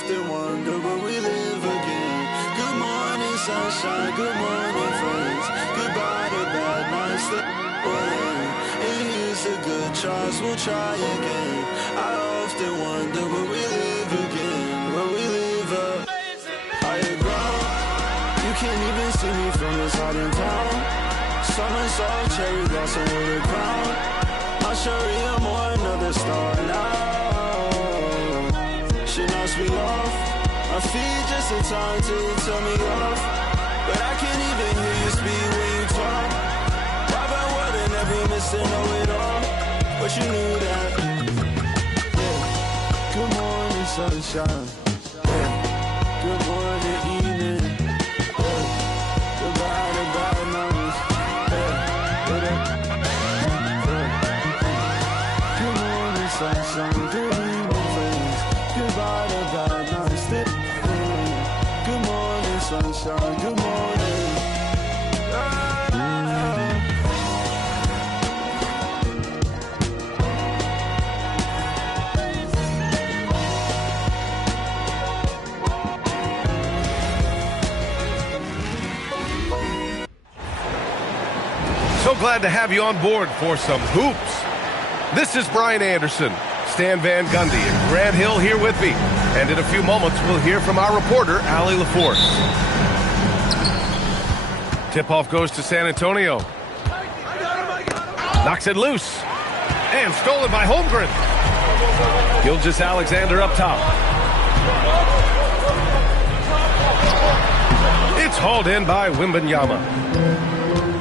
often wonder will we live again. Good morning, sunshine, good morning, friends. Goodbye to bad nights that will end. And here's a good chance, we'll try again. I often wonder will we live again, will we live up higher ground. You can't even see me from this side in town. Summer soft cherry blossom with a crown. I'll show you more, another star now. She knocks me off. My feet just in time to tell me off. But I can't even hear you speak when you talk. Private word and every miss to know it all. But you knew that. Yeah. Good morning, sunshine. Yeah. Good morning, evening. Yeah. Goodbye to bad moments. Good morning, sunshine. Good evening, friends. Goodbye to bad nights. Good morning, sunshine. Good morning. So glad to have you on board for some hoops. This is Brian Anderson, Stan Van Gundy, and Grant Hill here with me. And in a few moments, we'll hear from our reporter, Allie LaForce. Tip-off goes to San Antonio. Knocks it loose. And stolen by Holmgren. Gilgeous-Alexander up top. It's hauled in by Wembanyama.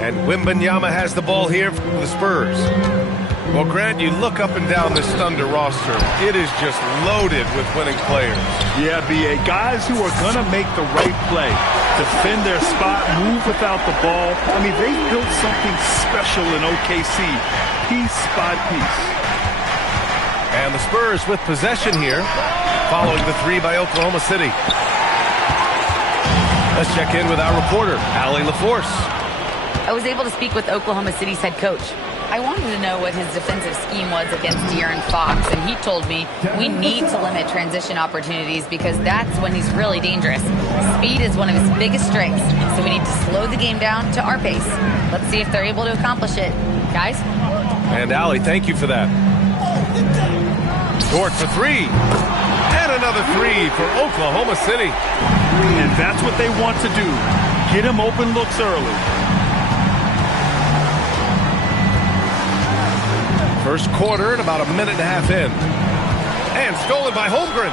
And Wembanyama has the ball here for the Spurs. Well, Grant, you look up and down this Thunder roster. It is just loaded with winning players. Yeah, B.A. Guys who are going to make the right play. Defend their spot, move without the ball. I mean, they built something special in OKC, piece by piece. And the Spurs with possession here, following the three by Oklahoma City. Let's check in with our reporter, Allie LaForce. I was able to speak with Oklahoma City's head coach. I wanted to know what his defensive scheme was against De'Aaron Fox, and he told me we need to limit transition opportunities because that's when he's really dangerous. Speed is one of his biggest strengths, so we need to slow the game down to our pace. Let's see if they're able to accomplish it. Guys? And Allie, thank you for that. Dort for three. And another three for Oklahoma City. And that's what they want to do. Get him open looks early. First quarter and about a minute and a half in. And stolen by Holmgren.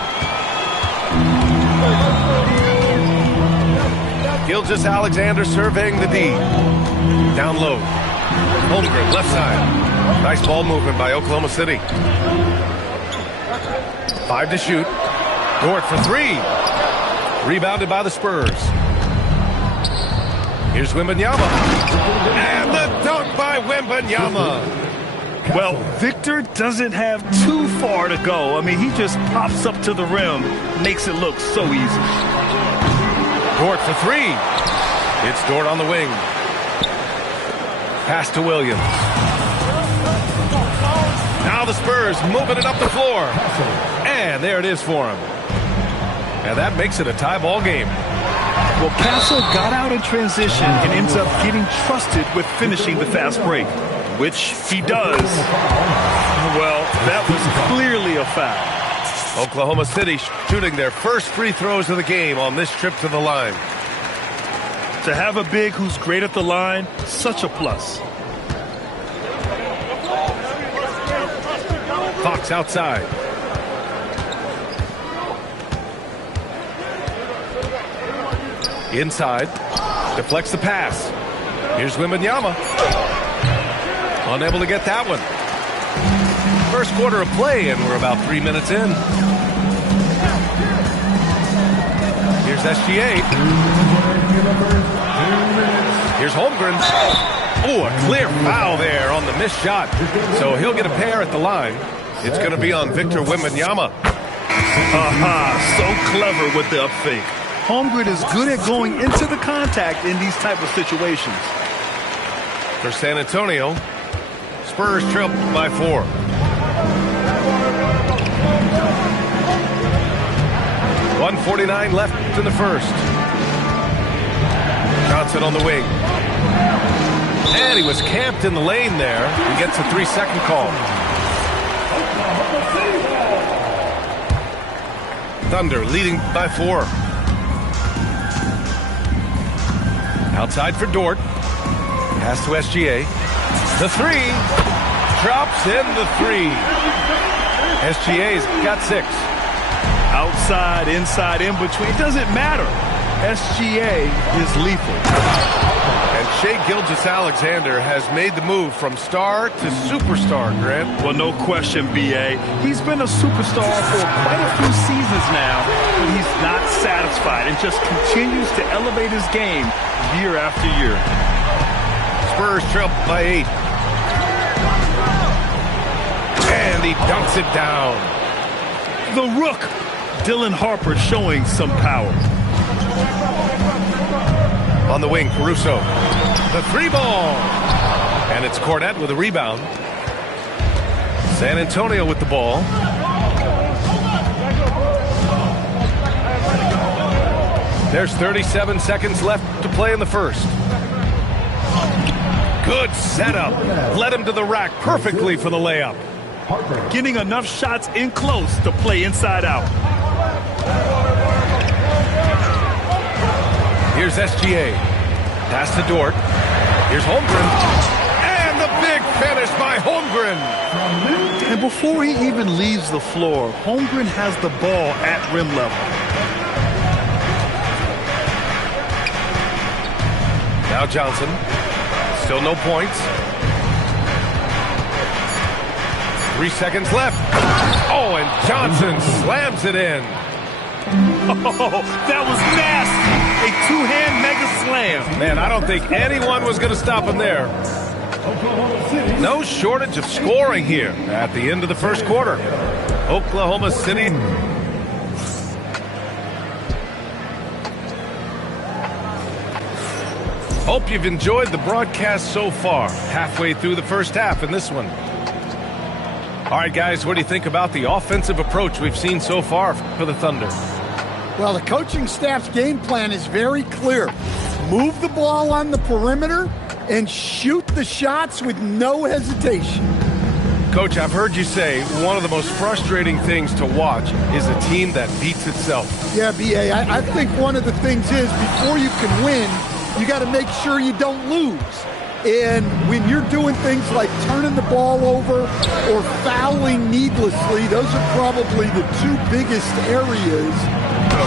Gilgeous-Alexander surveying the D. Down low. Holmgren, left side. Nice ball movement by Oklahoma City. 5 to shoot. Dort for three. Rebounded by the Spurs. Here's Wembanyama. And the dunk by Wembanyama. Well, Victor doesn't have too far to go. I mean, he just pops up to the rim, makes it look so easy. Dort for three. It's Dort on the wing. Pass to Williams. Now the Spurs moving it up the floor. And there it is for him. And that makes it a tie ball game. Well, Castle got out in transition and ends up getting trusted with finishing the fast break, which he does. Well, that was clearly a foul. Oklahoma City shooting their first free throws of the game on this trip to the line. To have a big who's great at the line, such a plus. Fox outside. Inside. Deflects the pass. Here's Wembanyama. Unable to get that one. First quarter of play, and we're about 3 minutes in. Here's SGA. Here's Holmgren. Oh, a clear foul there on the missed shot. So he'll get a pair at the line. It's going to be on Victor Wembanyama. So clever with the up fake. Holmgren is good at going into the contact in these type of situations. For San Antonio, Spurs trail by 4. 1:49 left in the first. Johnson on the wing. And he was camped in the lane there. He gets a 3-second call. Thunder leading by 4. Outside for Dort. Pass to SGA. The 3. Drops in the 3. SGA's got 6. Outside, inside, in between. It doesn't matter. SGA is lethal. And Shai Gilgeous-Alexander has made the move from star to superstar, Grant. Well, no question, B.A. He's been a superstar for quite a few seasons now, but he's not satisfied and just continues to elevate his game year after year. Spurs trail by 8. And he dunks it down. The Rook, Dylan Harper, showing some power. On the wing, Caruso. The 3 ball. And it's Cornette with a rebound. San Antonio with the ball. There's 37 seconds left to play in the first. Good setup. Led him to the rack perfectly for the layup. Getting enough shots in close to play inside out. Here's SGA. Pass to Dort. Here's Holmgren. And the big finish by Holmgren. And before he even leaves the floor, Holmgren has the ball at rim level. Now Johnson. Still no points. 3 seconds left. Oh, and Johnson slams it in. Oh, that was nasty. A two-hand mega slam. Man, I don't think anyone was going to stop him there. No shortage of scoring here at the end of the first quarter. Oklahoma City. Hope you've enjoyed the broadcast so far. Halfway through the first half in this one. All right, guys, what do you think about the offensive approach we've seen so far for the Thunder? Well, the coaching staff's game plan is very clear. Move the ball on the perimeter and shoot the shots with no hesitation. Coach, I've heard you say one of the most frustrating things to watch is a team that beats itself. Yeah, B.A., I think one of the things is before you can win, you got to make sure you don't lose. And when you're doing things like turning the ball over or fouling needlessly, those are probably the 2 biggest areas.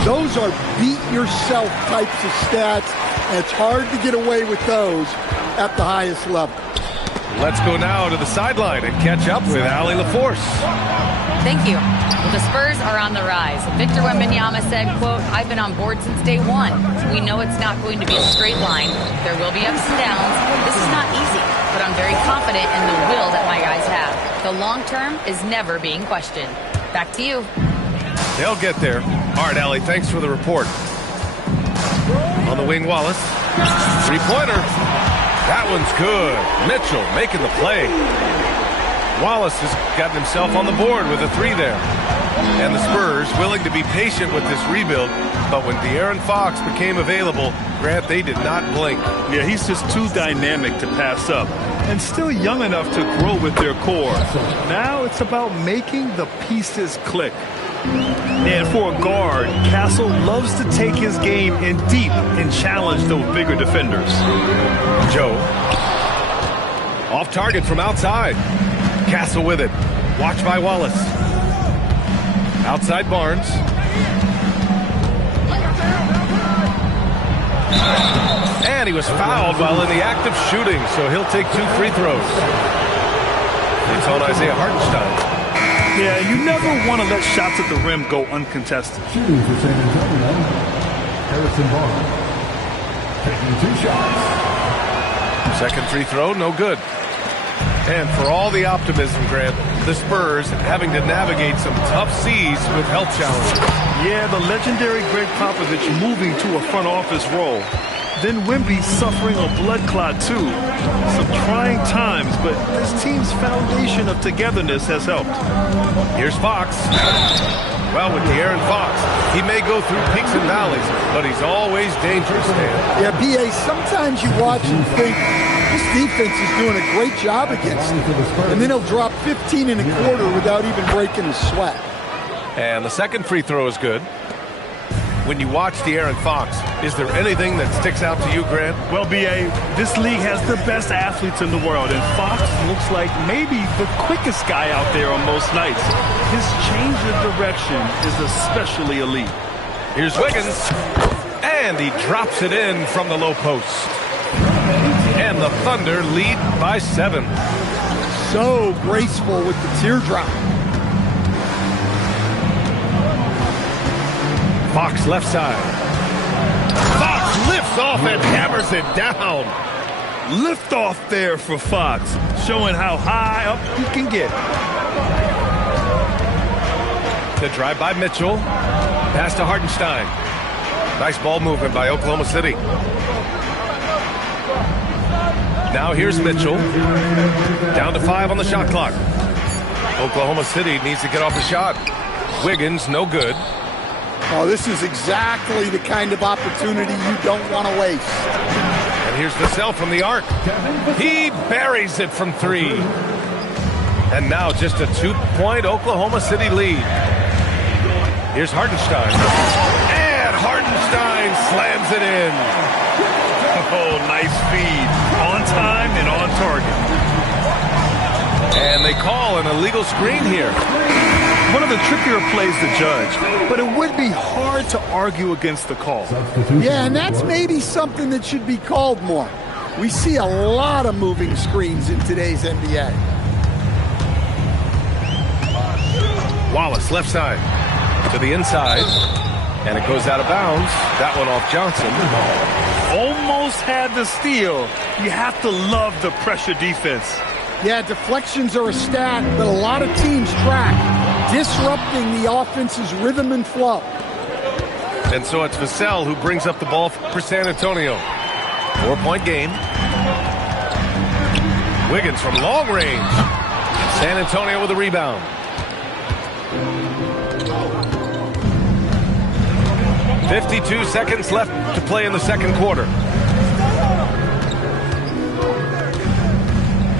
Those are beat-yourself types of stats, and it's hard to get away with those at the highest level. Let's go now to the sideline and catch up with Allie LaForce. Thank you. Well, the Spurs are on the rise. Victor Wembanyama said, quote, "I've been on board since day one. We know it's not going to be a straight line. There will be ups and downs. This is not easy, but I'm very confident in the will that my guys have. The long term is never being questioned." Back to you. They'll get there. All right, Allie, thanks for the report. On the wing, Wallace. 3-pointer. That one's good. Mitchell making the play. Wallace has gotten himself on the board with a 3 there. And the Spurs willing to be patient with this rebuild, but when De'Aaron Fox became available, Grant, they did not blink. Yeah, he's just too dynamic to pass up and still young enough to grow with their core. Now it's about making the pieces click. And for a guard, Castle loves to take his game in deep and challenge those bigger defenders. Joe. Off target from outside. Castle with it. Watch by Wallace. Outside Barnes. And he was fouled while in the act of shooting, so he'll take 2 free throws. It's on Isaiah Hartenstein. Yeah, you never want to let shots at the rim go uncontested. Shooting for San Antonio, Harrison Barnes. Taking 2 shots. Second free throw, no good. And for all the optimism, Grant, the Spurs having to navigate some tough seas with health challenges. Yeah, the legendary Greg Popovich moving to a front office role. Then Wemby suffering a blood clot too. Some trying times, but this team's foundation of togetherness has helped. Here's Fox. Well, with De'Aaron Fox, He may go through peaks and valleys, but he's always dangerous, Dan. Yeah, B.A., sometimes you watch and think, this defense is doing a great job against him. And then he'll drop 15 and a quarter without even breaking a sweat. And the second free throw is good. When you watch De'Aaron Fox, is there anything that sticks out to you, Grant? Well, B.A., this league has the best athletes in the world, and Fox looks like maybe the quickest guy out there on most nights. His change of direction is especially elite. Here's Wiggins, and he drops it in from the low post. And the Thunder lead by 7. So graceful with the teardrop. Fox left side. Fox lifts off and hammers it down. Lift off there for Fox, showing how high up he can get. The drive by Mitchell. Pass to Hartenstein. Nice ball movement by Oklahoma City. Now here's Mitchell. Down to 5 on the shot clock. Oklahoma City needs to get off a shot. Wiggins, no good. Oh, this is exactly the kind of opportunity you don't want to waste. And here's Vassell from the arc. He buries it from 3. And now just a 2-point Oklahoma City lead. Here's Hartenstein. And Hartenstein slams it in. Oh, nice feed. On time and on target. And they call an illegal screen here. One of the trickier plays to judge, but it would be hard to argue against the call. Yeah, and that's maybe something that should be called more. We see a lot of moving screens in today's NBA. Wallace left side to the inside, and it goes out of bounds. That one off Johnson. Almost had the steal. You have to love the pressure defense. Yeah, deflections are a stat that a lot of teams track, disrupting the offense's rhythm and flow. And so it's Vassell who brings up the ball for San Antonio. 4-point game. Wiggins from long range. San Antonio with a rebound. .52 seconds left to play in the second quarter.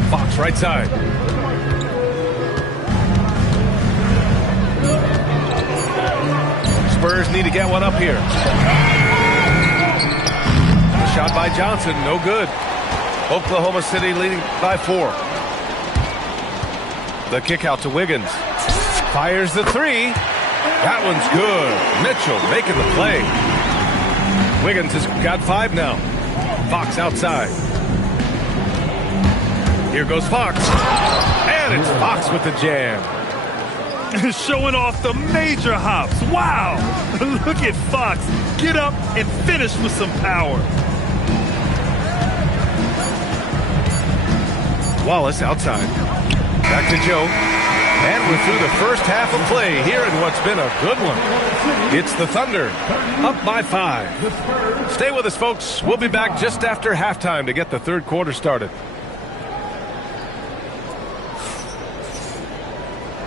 Fox right side. Spurs need to get one up here. Shot by Johnson, no good. Oklahoma City leading by 4. The kick out to Wiggins. Fires the 3. That one's good. Mitchell making the play. Wiggins has got 5 now. Fox outside. Here goes Fox. And it's Fox with the jam. Showing off the major hops. Wow. Look at Fox. Get up and finish with some power. Wallace outside. Back to Joe. And we're through the first half of play here in what's been a good one. It's the Thunder, up by 5. Stay with us, folks. We'll be back just after halftime to get the third quarter started.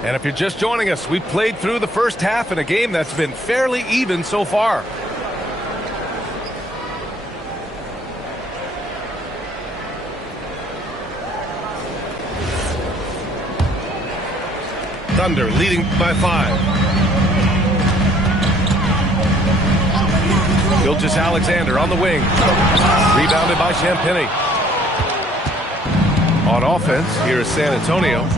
And if you're just joining us, we played through the first half in a game that's been fairly even so far. Thunder leading by 5. Gilgeous-Alexander on the wing. Rebounded by Champagnie. On offense, here is San Antonio.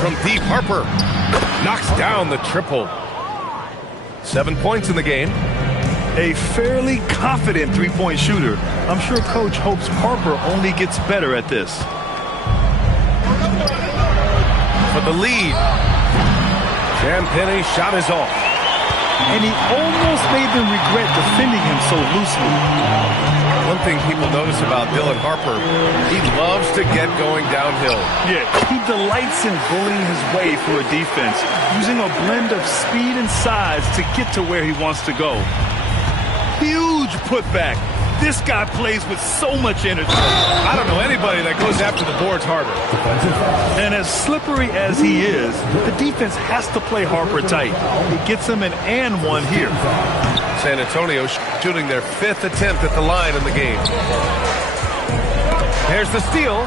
From deep, Harper knocks down the triple. 7 points in the game. A fairly confident three-point shooter. I'm sure Coach hopes Harper only gets better at this. For the lead. Champagnie shot is off. And he almost made them regret defending him so loosely. One thing people notice about Dylan Harper, he loves to get going downhill. Yeah, he delights in bullying his way through a defense, using a blend of speed and size to get to where he wants to go. Huge putback. This guy plays with so much energy. I don't know anybody that goes after the boards harder. And as slippery as he is, the defense has to play Harper tight. It gets him an and one here. San Antonio shooting their 5th attempt at the line in the game. There's the steal.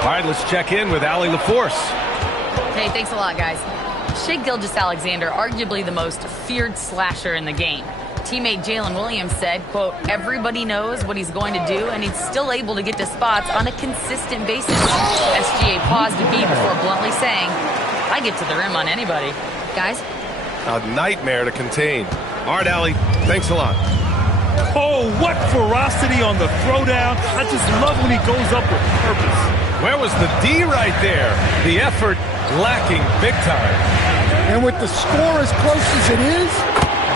All right, let's check in with Allie LaForce. Hey, thanks a lot, guys. Shai Gilgeous-Alexander, arguably the most feared slasher in the game. Teammate Jalen Williams said, quote, everybody knows what he's going to do, and he's still able to get to spots on a consistent basis. SGA paused a beat before bluntly saying, I get to the rim on anybody. Guys? A nightmare to contain. All right, Allie, thanks a lot. Oh, what ferocity on the throwdown. I just love when he goes up with purpose. Where was the D right there? The effort lacking big time. And with the score as close as it is,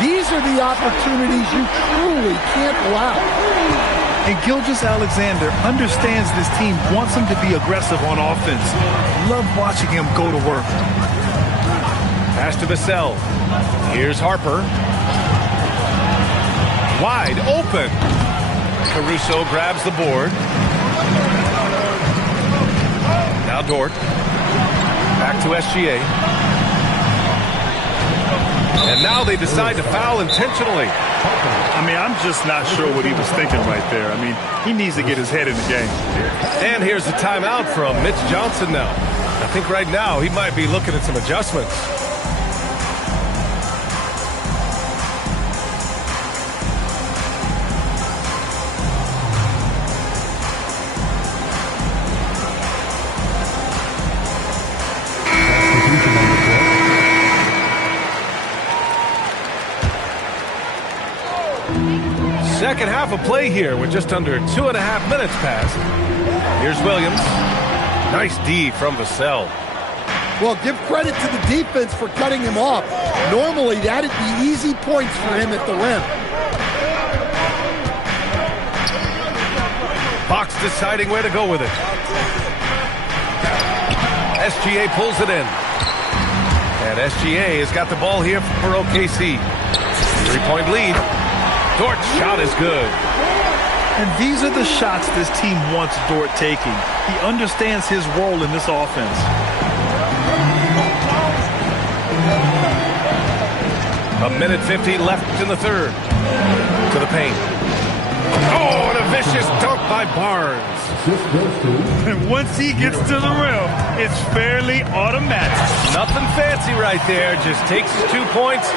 these are the opportunities you truly can't allow. And Gilgeous-Alexander understands this team wants him to be aggressive on offense. Love watching him go to work. Pass to Vassell. Here's Harper. Wide open. Caruso grabs the board. Now Dort. Back to SGA. And now they decide to foul intentionally. I mean, I'm just not sure what he was thinking right there. I mean, he needs to get his head in the game. And here's the timeout from Mitch Johnson now. I think right now he might be looking at some adjustments. Second half of play here with just under 2.5 minutes passed. Here's Williams. Nice D from Vassell. Well, give credit to the defense for cutting him off. Normally, that'd be easy points for him at the rim. Fox deciding where to go with it. SGA pulls it in. And SGA has got the ball here for OKC. 3-point lead. Dort's shot is good. And these are the shots this team wants Dort taking. He understands his role in this offense. A minute 15 left in the third. To the paint. Oh, and a vicious dunk by Barnes. And once he gets to the rim, it's fairly automatic. Nothing fancy right there. Just takes his 2 points,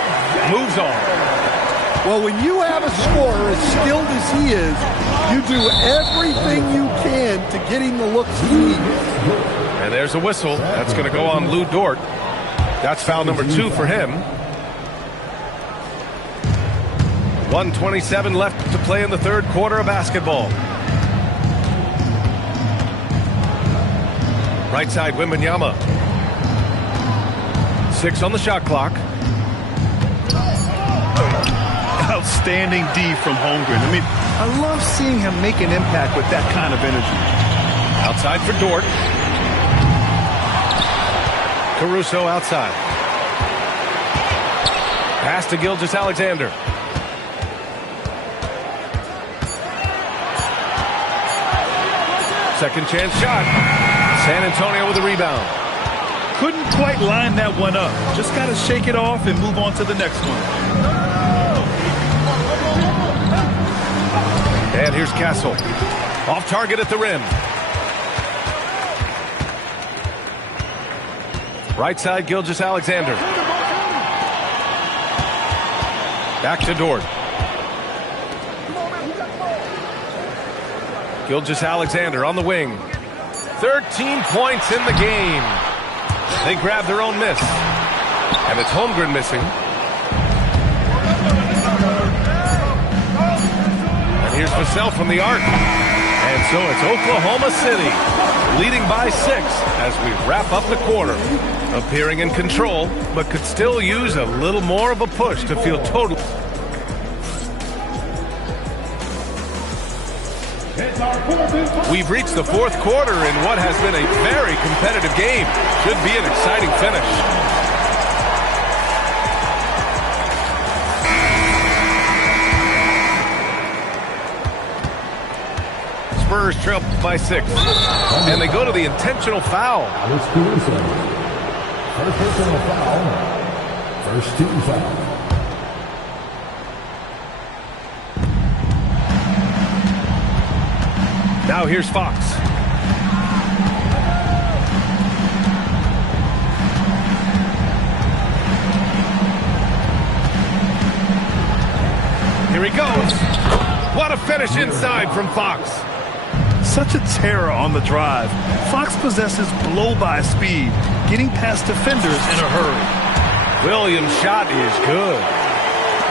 moves on. Well, when you have a scorer as skilled as he is, you do everything you can to get him the looks he needs. And there's a whistle. That's going to go on Lou Dort. That's foul number 2 for him. 1:27 left to play in the third quarter of basketball. Right side, Wembanyama. 6 on the shot clock. Outstanding D from Holmgren. I mean, I love seeing him make an impact with that kind of energy. Outside for Dort. Caruso outside. Pass to Gilgeous-Alexander. Second chance shot. San Antonio with a rebound. Couldn't quite line that one up. Just got to shake it off and move on to the next one. And here's Castle. Off target at the rim. Right side, Gilgeous-Alexander. Back to Dort. Gilgeous-Alexander on the wing. 13 points in the game. They grab their own miss. And it's Holmgren missing. Here's Vassell from the arc. And so it's Oklahoma City leading by 6 as we wrap up the quarter. Appearing in control, but could still use a little more of a push to feel total. We've reached the fourth quarter in what has been a very competitive game. Should be an exciting finish. Spurs trail by 6. And they go to the intentional foul. Alex Caruso. First personal foul. First team foul. Now here's Fox. Here he goes. What a finish inside from Fox. Such a terror on the drive. Fox possesses blow-by speed, getting past defenders in a hurry. Williams' shot is good.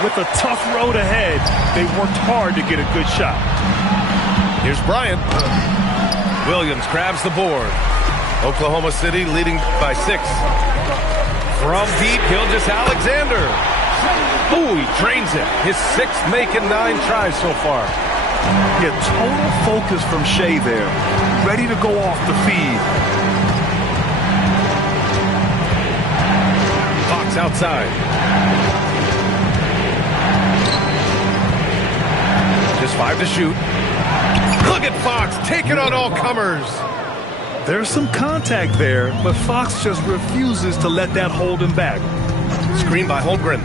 With a tough road ahead, they worked hard to get a good shot. Here's Bryant. Williams grabs the board. Oklahoma City leading by 6. From deep, Gilgeous-Alexander. Ooh, he drains it. His 6th making 9 tries so far. Yeah, total focus from Shea there. Ready to go off the feed. Fox outside. Just 5 to shoot. Look at Fox taking on all comers. There's some contact there, but Fox just refuses to let that hold him back. Screen by Holmgren.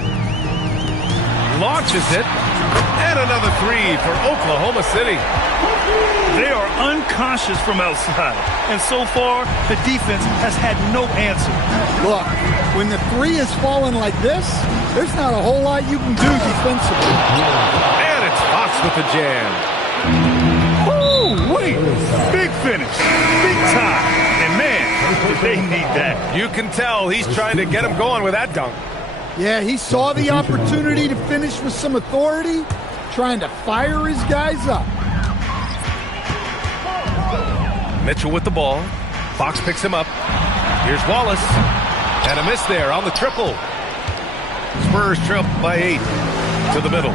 Launches it. And another 3 for Oklahoma City. They are unconscious from outside. And so far, the defense has had no answer. Look, when the 3 is falling like this, there's not a whole lot you can do defensively. And it's Fox with the jam. Woo, wait. Big finish. Big time. And man, did they need that. You can tell he's trying to get him going with that dunk. Yeah, he saw the opportunity to finish with some authority, trying to fire his guys up. Mitchell with the ball. Fox picks him up. Here's Wallace. And a miss there on the triple. Spurs trail by 8 to the middle.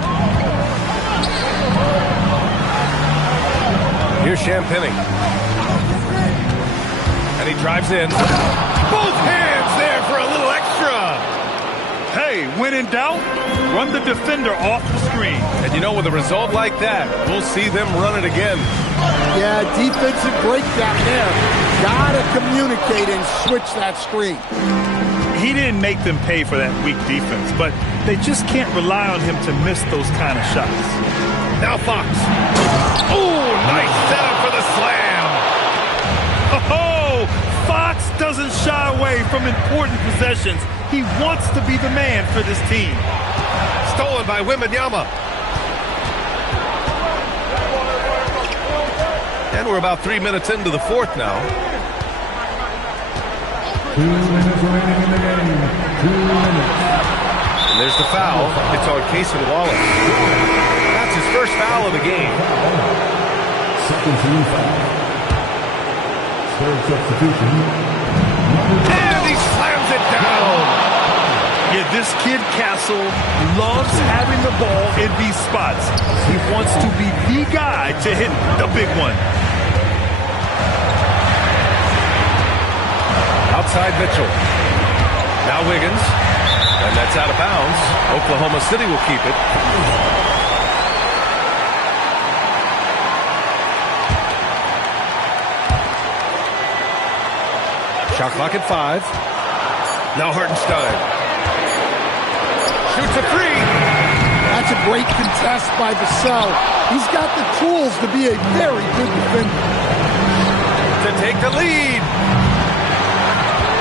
Here's Champagny. And he drives in. Both hands there for a little extra. Hey, when in doubt, run the defender off the screen. And you know, with a result like that, we'll see them run it again. Yeah, defensive breakdown there. Gotta communicate and switch that screen. He didn't make them pay for that weak defense, but they just can't rely on him to miss those kind of shots. Now Fox. Ooh, nice setup for the slam. Oh, Fox doesn't shy away from important possessions. He wants to be the man for this team. Stolen by Wembanyama. And we're about 3 minutes into the 4th now. 2 minutes remaining in the game. 2 minutes. And there's the foul. It's on Cason Wallace. That's his first foul of the game. Second team foul. Third substitution. And he slams it down. Yeah, this kid Castle loves having the ball in these spots. He wants to be the guy to hit the big one. Outside Mitchell. Now Wiggins. And that's out of bounds. Oklahoma City will keep it. Shot clock at 5. Now Hartenstein. Shoots a 3. That's a great contest by Vassell. He's got the tools to be a very good defender. To take the lead.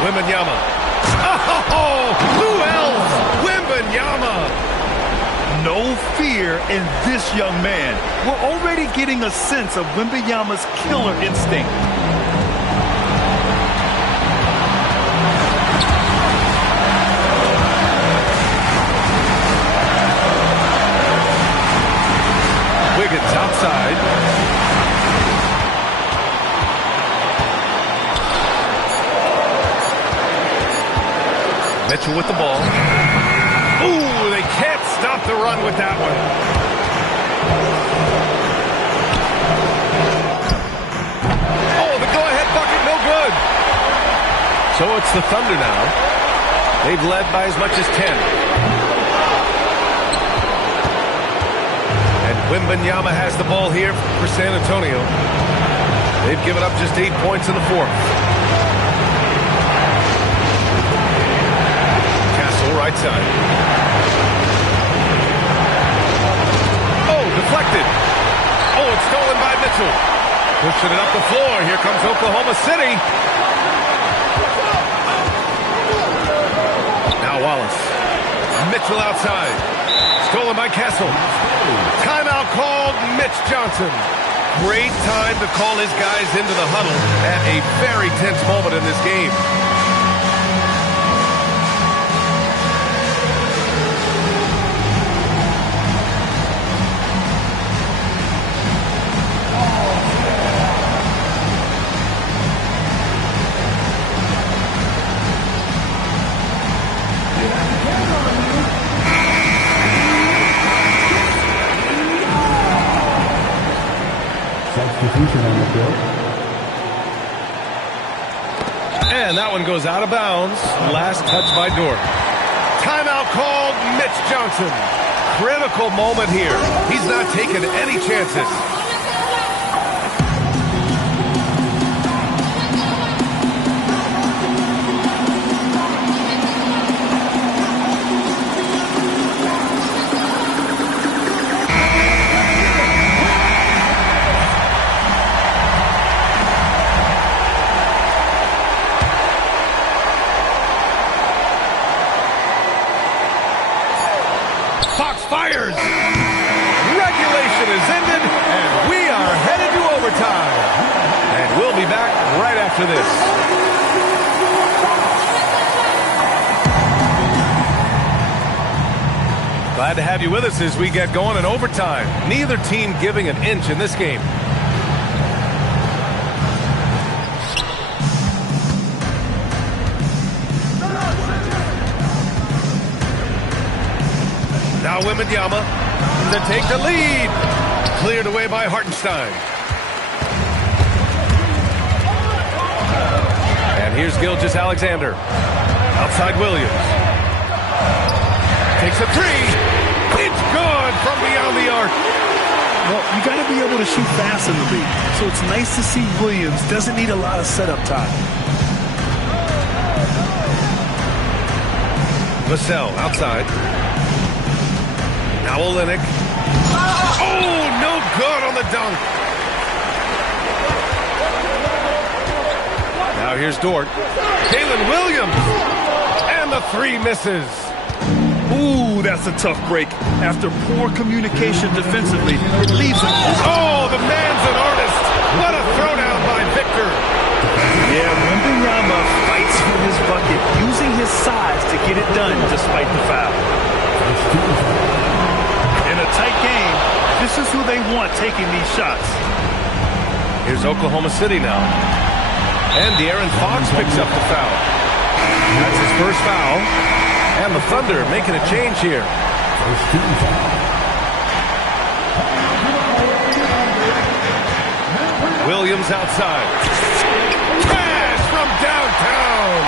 Wembanyama. Oh, who else? Wembanyama. No fear in this young man. We're already getting a sense of Wembanyama's killer instinct. Wiggins outside. Mitchell with the ball. Ooh, they can't stop the run with that one. Oh, the go-ahead bucket, no good. So it's the Thunder now. They've led by as much as 10. And And Wembanyama has the ball here for San Antonio. They've given up just 8 points in the fourth. Castle, right side. Oh, deflected. Oh, it's stolen by Mitchell. Pushing it up the floor. Here comes Oklahoma City. Now Wallace. Mitchell outside. Stolen by Castle. Timeout called. Mitch Johnson. Great time to call his guys into the huddle at a very tense moment in this game. Substitution on the field. And that one goes out of bounds. Last touch by Dort. Timeout called. Mitch Johnson. Critical moment here. He's not taking any chances. Fires. Regulation is ended, and we are headed to overtime. And we'll be back right after this. Glad to have you with us as we get going in overtime. Neither team giving an inch in this game. Now Wembanyama to take the lead. Cleared away by Hartenstein. And here's Gilgeous-Alexander. Outside Williams. Takes a three. It's good from beyond the arc. Well, you got to be able to shoot fast in the league. So it's nice to see Williams doesn't need a lot of setup time. Vassell outside. Now Olynyk. Oh, no good on the dunk. Now here's Dort. Jalen Williams. And the three misses. Ooh, that's a tough break. After poor communication defensively, it leaves him. Oh, the man's an artist. What a throwdown by Victor. Yeah, Wembanyama fights for his bucket, using his size to get it done despite the foul. In a tight game, this is who they want taking these shots. Here's Oklahoma City now. And De'Aaron Fox picks up the foul. That's his first foul. And the Thunder making a change here. Williams outside. Pass from downtown.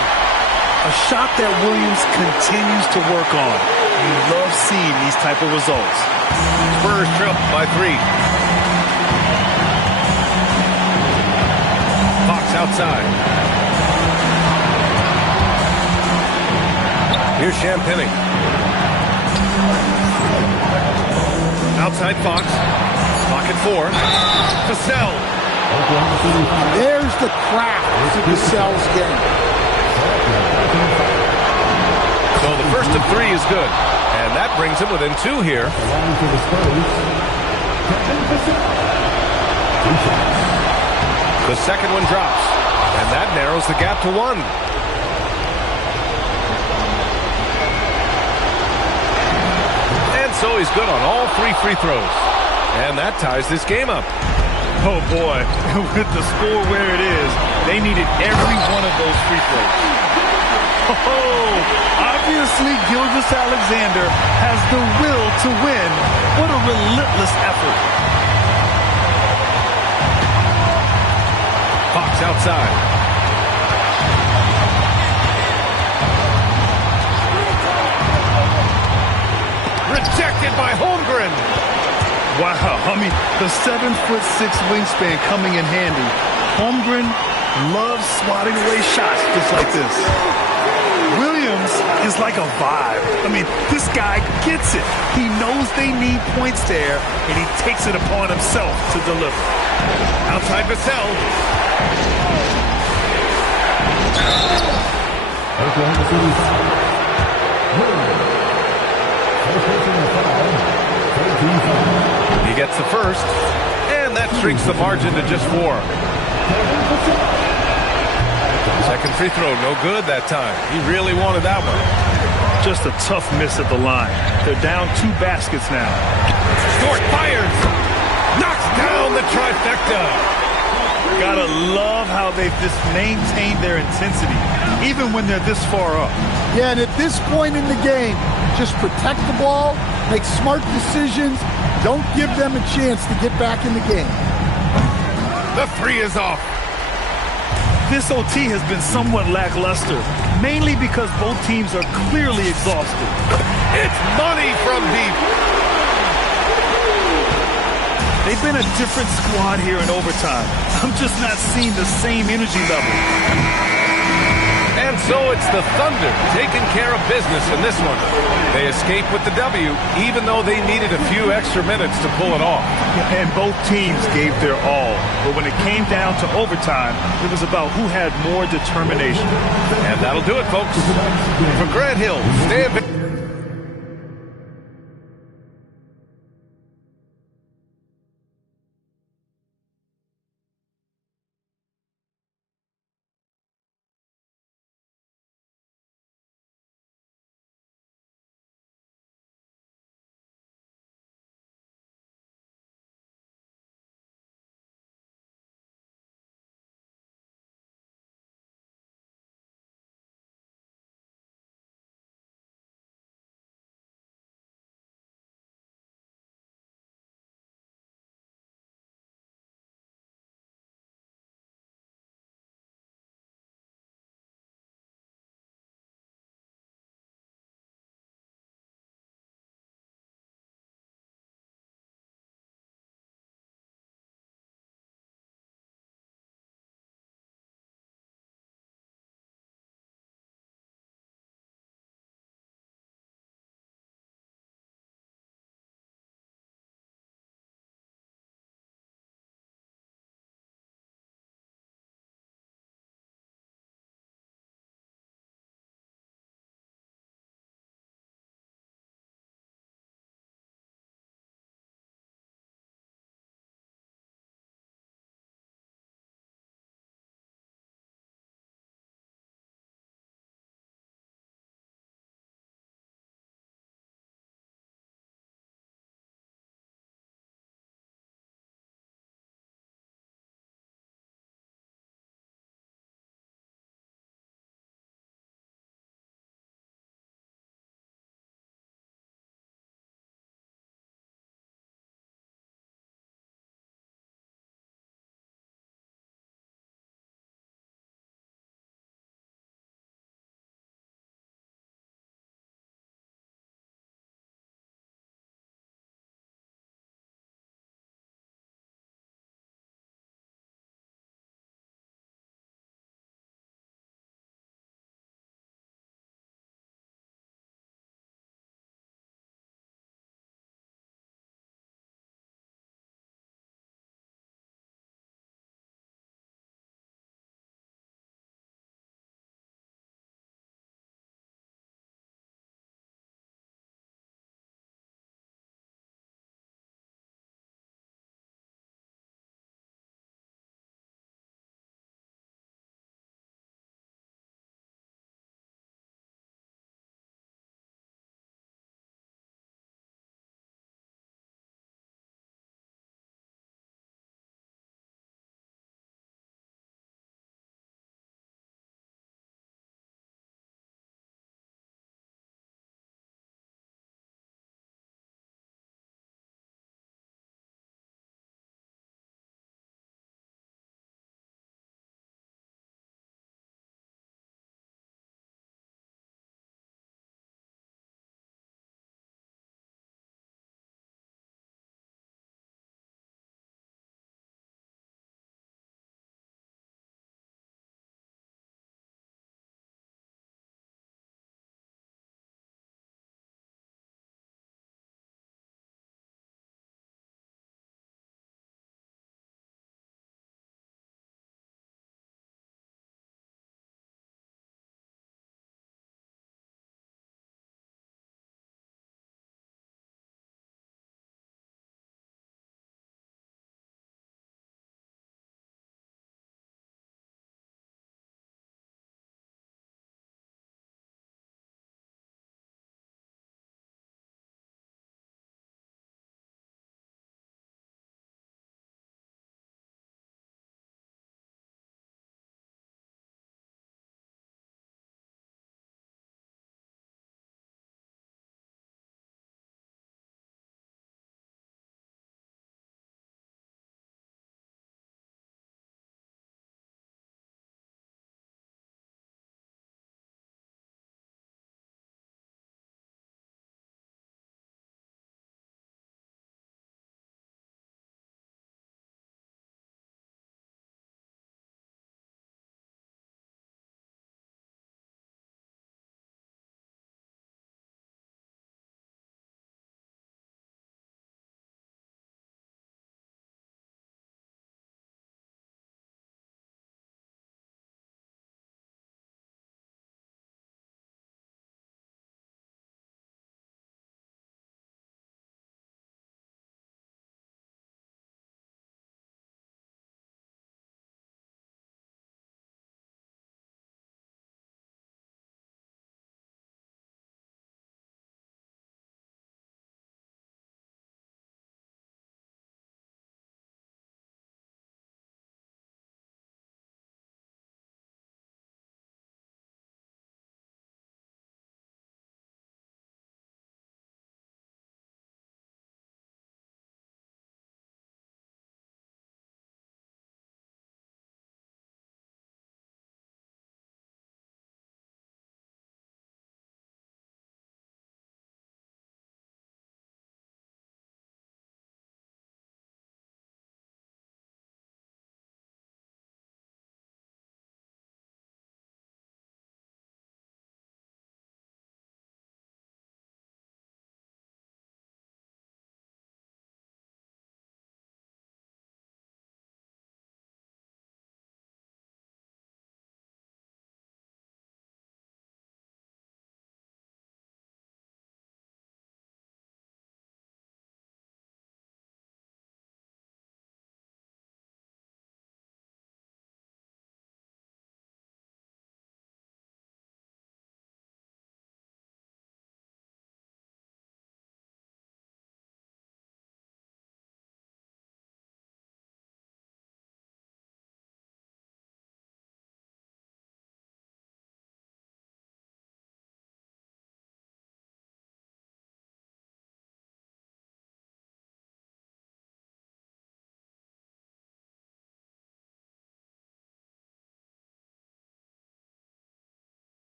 A shot that Williams continues to work on. You love seeing these type of results. Spurs trail by 3. Fox outside. Here's Champagny. Outside Fox. Pocket 4. Vassell. There's the craft to Vassell's game. So the first of 3 is good. And that brings him within 2 here. The second one drops. And that narrows the gap to 1. And so he's good on all 3 free throws. And that ties this game up. Oh, boy. With the score where it is, they needed every one of those free throws. Oh, obviously Gilgeous-Alexander has the will to win. What a relentless effort. Fox outside. Rejected by Holmgren. Wow, I mean, the 7'6" wingspan coming in handy. Holmgren loves swatting away shots just like this. Williams is like a vibe. I mean, this guy gets it. He knows they need points there, and he takes it upon himself to deliver. Outside Vassell. Oklahoma City foul. Williams. First personal foul. 13 foul. He gets the first, and that shrinks the margin to just 4. Second free throw, no good that time. He really wanted that one. Just a tough miss at the line. They're down 2 baskets now. Dort fires. Knocks down the trifecta. Gotta love how they've just maintained their intensity, even when they're this far up. Yeah, and at this point in the game, just protect the ball, make smart decisions, don't give them a chance to get back in the game. The 3 is off. This OT has been somewhat lackluster, mainly because both teams are clearly exhausted. It's money from deep. They've been a different squad here in overtime. I'm just not seeing the same energy level. And so it's the Thunder taking care of business in this one. They escape with the W, even though they needed a few extra minutes to pull it off. And both teams gave their all. But when it came down to overtime, it was about who had more determination. And that'll do it, folks. For Grant Hill, Stan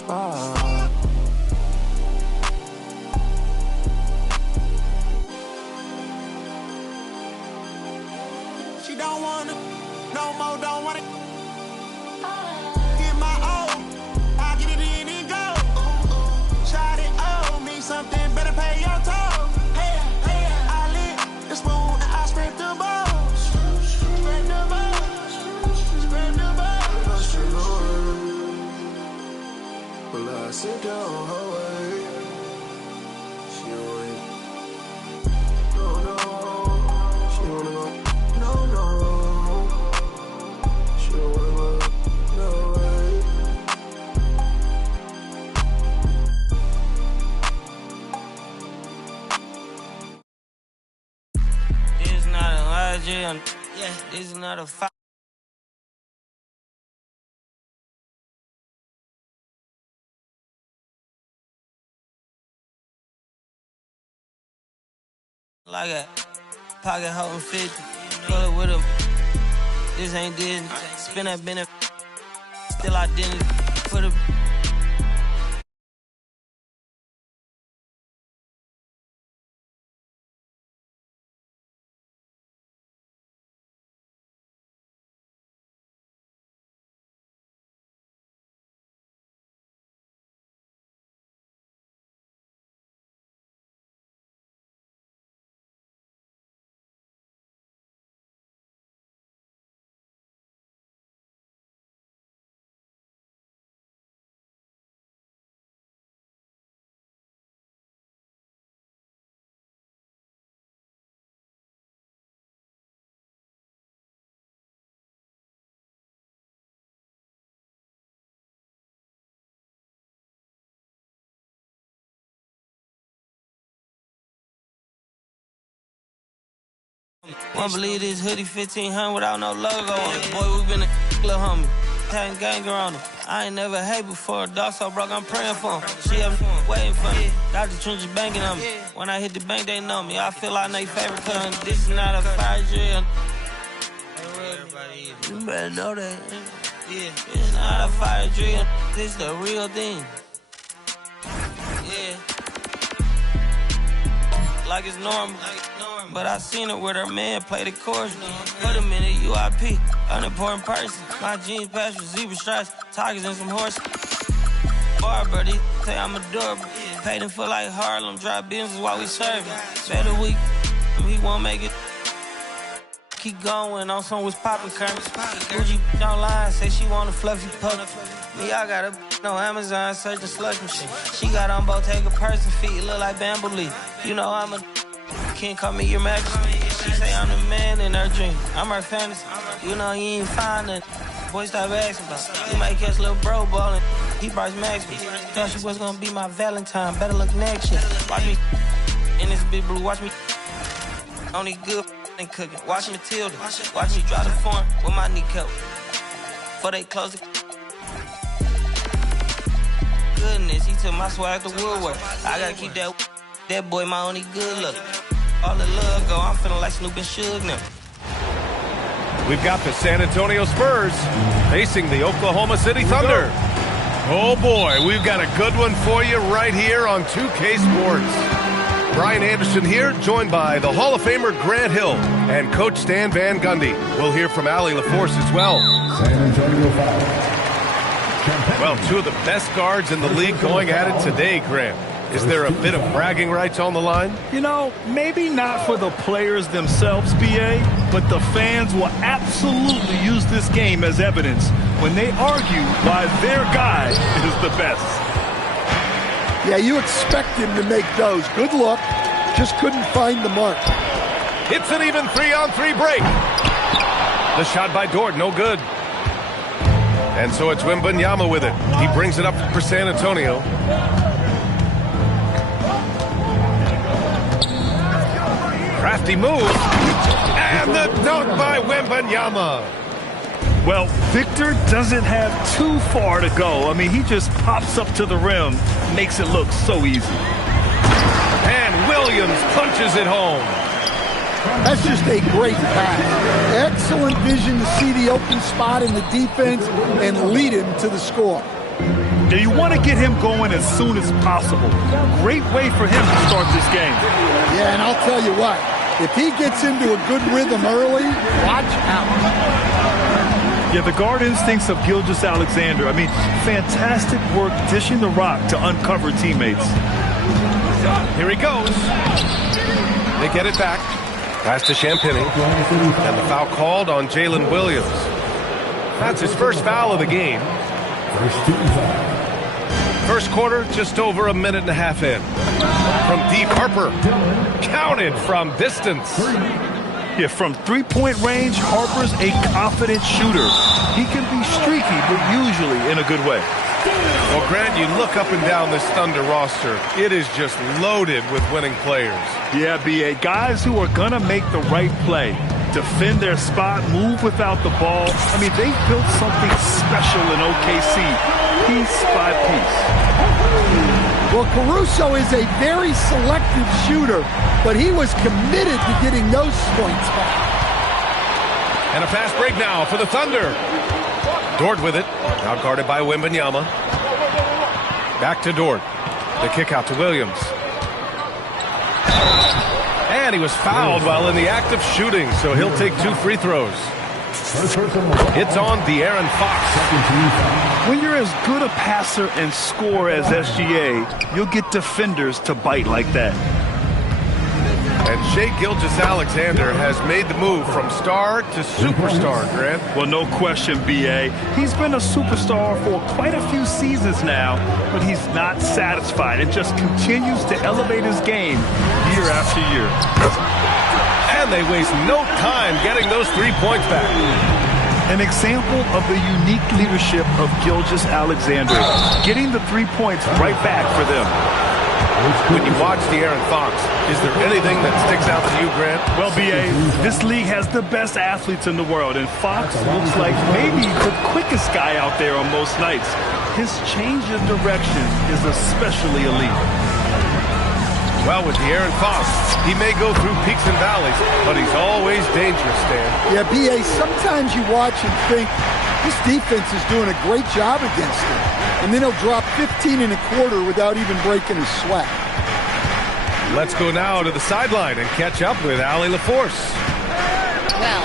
spot. She don't wanna, no more, don't wanna. Get my own, I get it in and go. Shot it, oh, me something, better pay your toll. Hey, hey, I lit the spoon and I scrape the balls. Scrape the balls, scrape the balls. Well, I sit down her way. She ain't, no, no, she wanna go. No, no, she don't wanna go, no way. This is not a YG, yeah, this is not a fight. Like a pocket holding 50, pull it with him. This ain't Disney. Spin that benefit, still identity. For the won't believe this hoodie 1500 without no logo on it. Boy, we been a little homie. Having ganger on him. I ain't never hate before. Dog so broke, I'm praying for him. She have waiting for me. Got the trenches banging on me. When I hit the bank, they know me. I feel like they favorite cousin. This is not a fire drill. You better know that. Yeah, it's not a fire drill. This the real thing. Yeah. Like it's normal. But I seen her with her man play the chorus. Put him in a UIP, unimportant person. My jeans patch with zebra stripes, tigers and some horses. Barber, they say I'm adorable. Paid him for like Harlem, drive business while we serving. Better week, he won't make it. Keep going on some was poppin' currents. Gucci online, say she want a fluffy pup. Me, I got a no Amazon searching slush machine. She got on Bottega person feet, look like bamboo leaf. You know I'm a can't call me your majesty. She say I'm the man in her dream. I'm her fantasy. You know he ain't fine it. Boy, stop asking about it. You might catch little bro ballin'. He Bryce Maxby. Thought she was gonna be my Valentine. Better look next year. Watch me in this big blue. Watch me only good and cooking. Watch Matilda. Watch me drive the form with my knee cut. Before they close the goodness, he took my swag to Woodward. I gotta keep that boy my only good look. All the love go, I'm feeling like Snoop and Suge now. We've got the San Antonio Spurs facing the Oklahoma City Thunder. Oh boy, we've got a good one for you right here on 2K Sports. Brian Anderson here, joined by the Hall of Famer Grant Hill and Coach Stan Van Gundy. We'll hear from Allie LaForce as well. San Antonio foul. Well, two of the best guards in the league going at it today, Grant. Is there a bit of bragging rights on the line? You know, maybe not for the players themselves, BA, but the fans will absolutely use this game as evidence when they argue why their guy is the best. Yeah, you expect him to make those. Good luck. Just couldn't find the mark. It's an even 3-on-3 break. The shot by Dort, no good. And so it's Wembanyama with it. He brings it up for San Antonio. Crafty move. And the dunk by Wembanyama. Well, Victor doesn't have too far to go. I mean, he just pops up to the rim, makes it look so easy. And Williams punches it home. That's just a great pass. Excellent vision to see the open spot in the defense and lead him to the score. Yeah, you want to get him going as soon as possible. Great way for him to start this game. Yeah, and I'll tell you what, if he gets into a good rhythm early, watch out. Yeah, the guard instincts of Gilgeous-Alexander. I mean, fantastic work dishing the rock to uncover teammates. Here he goes. They get it back. Pass to Champagny. And the foul called on Jalen Williams. That's his first foul of the game. First team foul. First quarter, just over a minute and a half in. From deep, Harper. Counted from distance. Yeah, from three-point range, Harper's a confident shooter. He can be streaky, but usually in a good way. Well, Grant, you look up and down this Thunder roster. It is just loaded with winning players. Yeah, B.A. Guys who are going to make the right play. Defend their spot, move without the ball. I mean, they built something special in OKC, piece by piece. Well, Caruso is a very selective shooter, but he was committed to getting those points back. And a fast break now for the Thunder. Dort with it, now guarded by Wembanyama. Back to Dort. The kick out to Williams. And he was fouled while in the act of shooting, so he'll take 2 free throws. It's on De'Aaron Fox. When you're as good a passer and scorer as SGA, you'll get defenders to bite like that. And Shai Gilgeous-Alexander has made the move from star to superstar, Grant. Well, no question, B.A. He's been a superstar for quite a few seasons now, but he's not satisfied and just continues to elevate his game year after year. And they waste no time getting those 3 points back. An example of the unique leadership of Gilgeous-Alexander, getting the 3 points right back for them. When you watch De'Aaron Fox, is there anything that sticks out to you, Grant? Well, B.A., this league has the best athletes in the world, and Fox looks like maybe the quickest guy out there on most nights. His change of direction is especially elite. Well, with De'Aaron Fox, he may go through peaks and valleys, but he's always dangerous, Stan. Yeah, B.A., sometimes you watch and think, this defense is doing a great job against him. And then he'll drop 15 and a quarter without even breaking a sweat. Let's go now to the sideline and catch up with Allie LaForce. Well,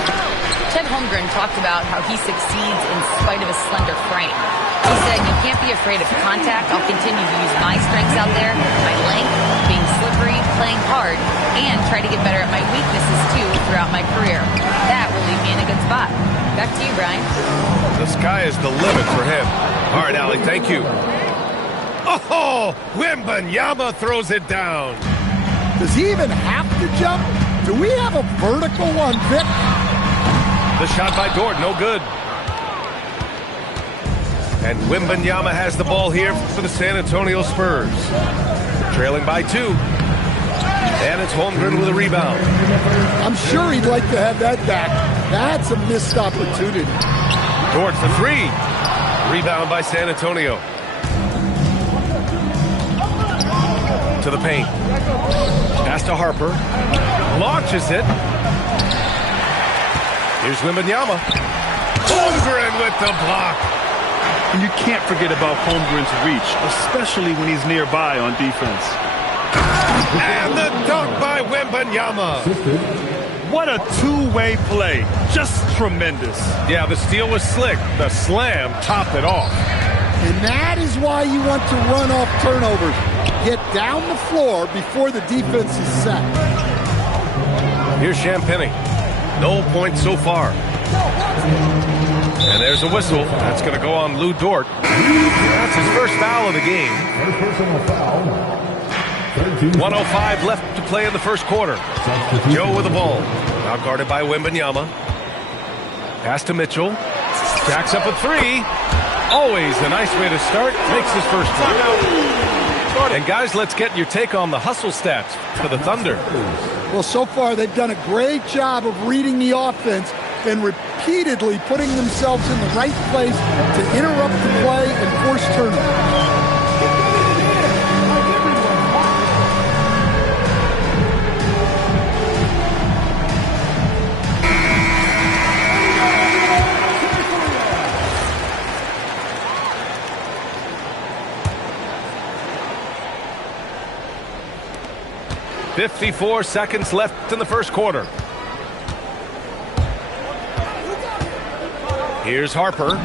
Chet Holmgren talked about how he succeeds in spite of a slender frame. He said, you can't be afraid of contact. I'll continue to use my strengths out there, my length, being slippery, playing hard, and try to get better at my weaknesses, too, throughout my career. That will leave me in a good spot. Back to you, Brian. The sky is the limit for him. All right, Allie, thank you. Oh, Wembanyama throws it down. Does he even have to jump? Do we have a vertical one, Vic? The shot by Dort, no good. And Wembanyama has the ball here for the San Antonio Spurs. Trailing by 2. And it's Holmgren with a rebound. I'm sure he'd like to have that back. That's a missed opportunity. Dort for 3. Rebound by San Antonio. To the paint. Pass to Harper. Launches it. Here's Wembanyama. Holmgren with the block. And you can't forget about Holmgren's reach, especially when he's nearby on defense. And the dunk by Wembanyama. What a two-way play. Just tremendous. Yeah, the steal was slick. The slam topped it off. And that is why you want to run off turnovers. Get down the floor before the defense is set. Here's Champagny. No points so far. And there's a whistle. That's going to go on Lou Dort. That's his first foul of the game. First personal foul. 1:05 left to play in the first quarter. Joe with the ball. Now guarded by Wembanyama. Pass to Mitchell. Jacks up a 3. Always a nice way to start. Makes his first timeout. And guys, let's get your take on the hustle stats for the Thunder. Well, so far they've done a great job of reading the offense and repeatedly putting themselves in the right place to interrupt the play and force turnovers. 54 seconds left in the first quarter. Here's Harper.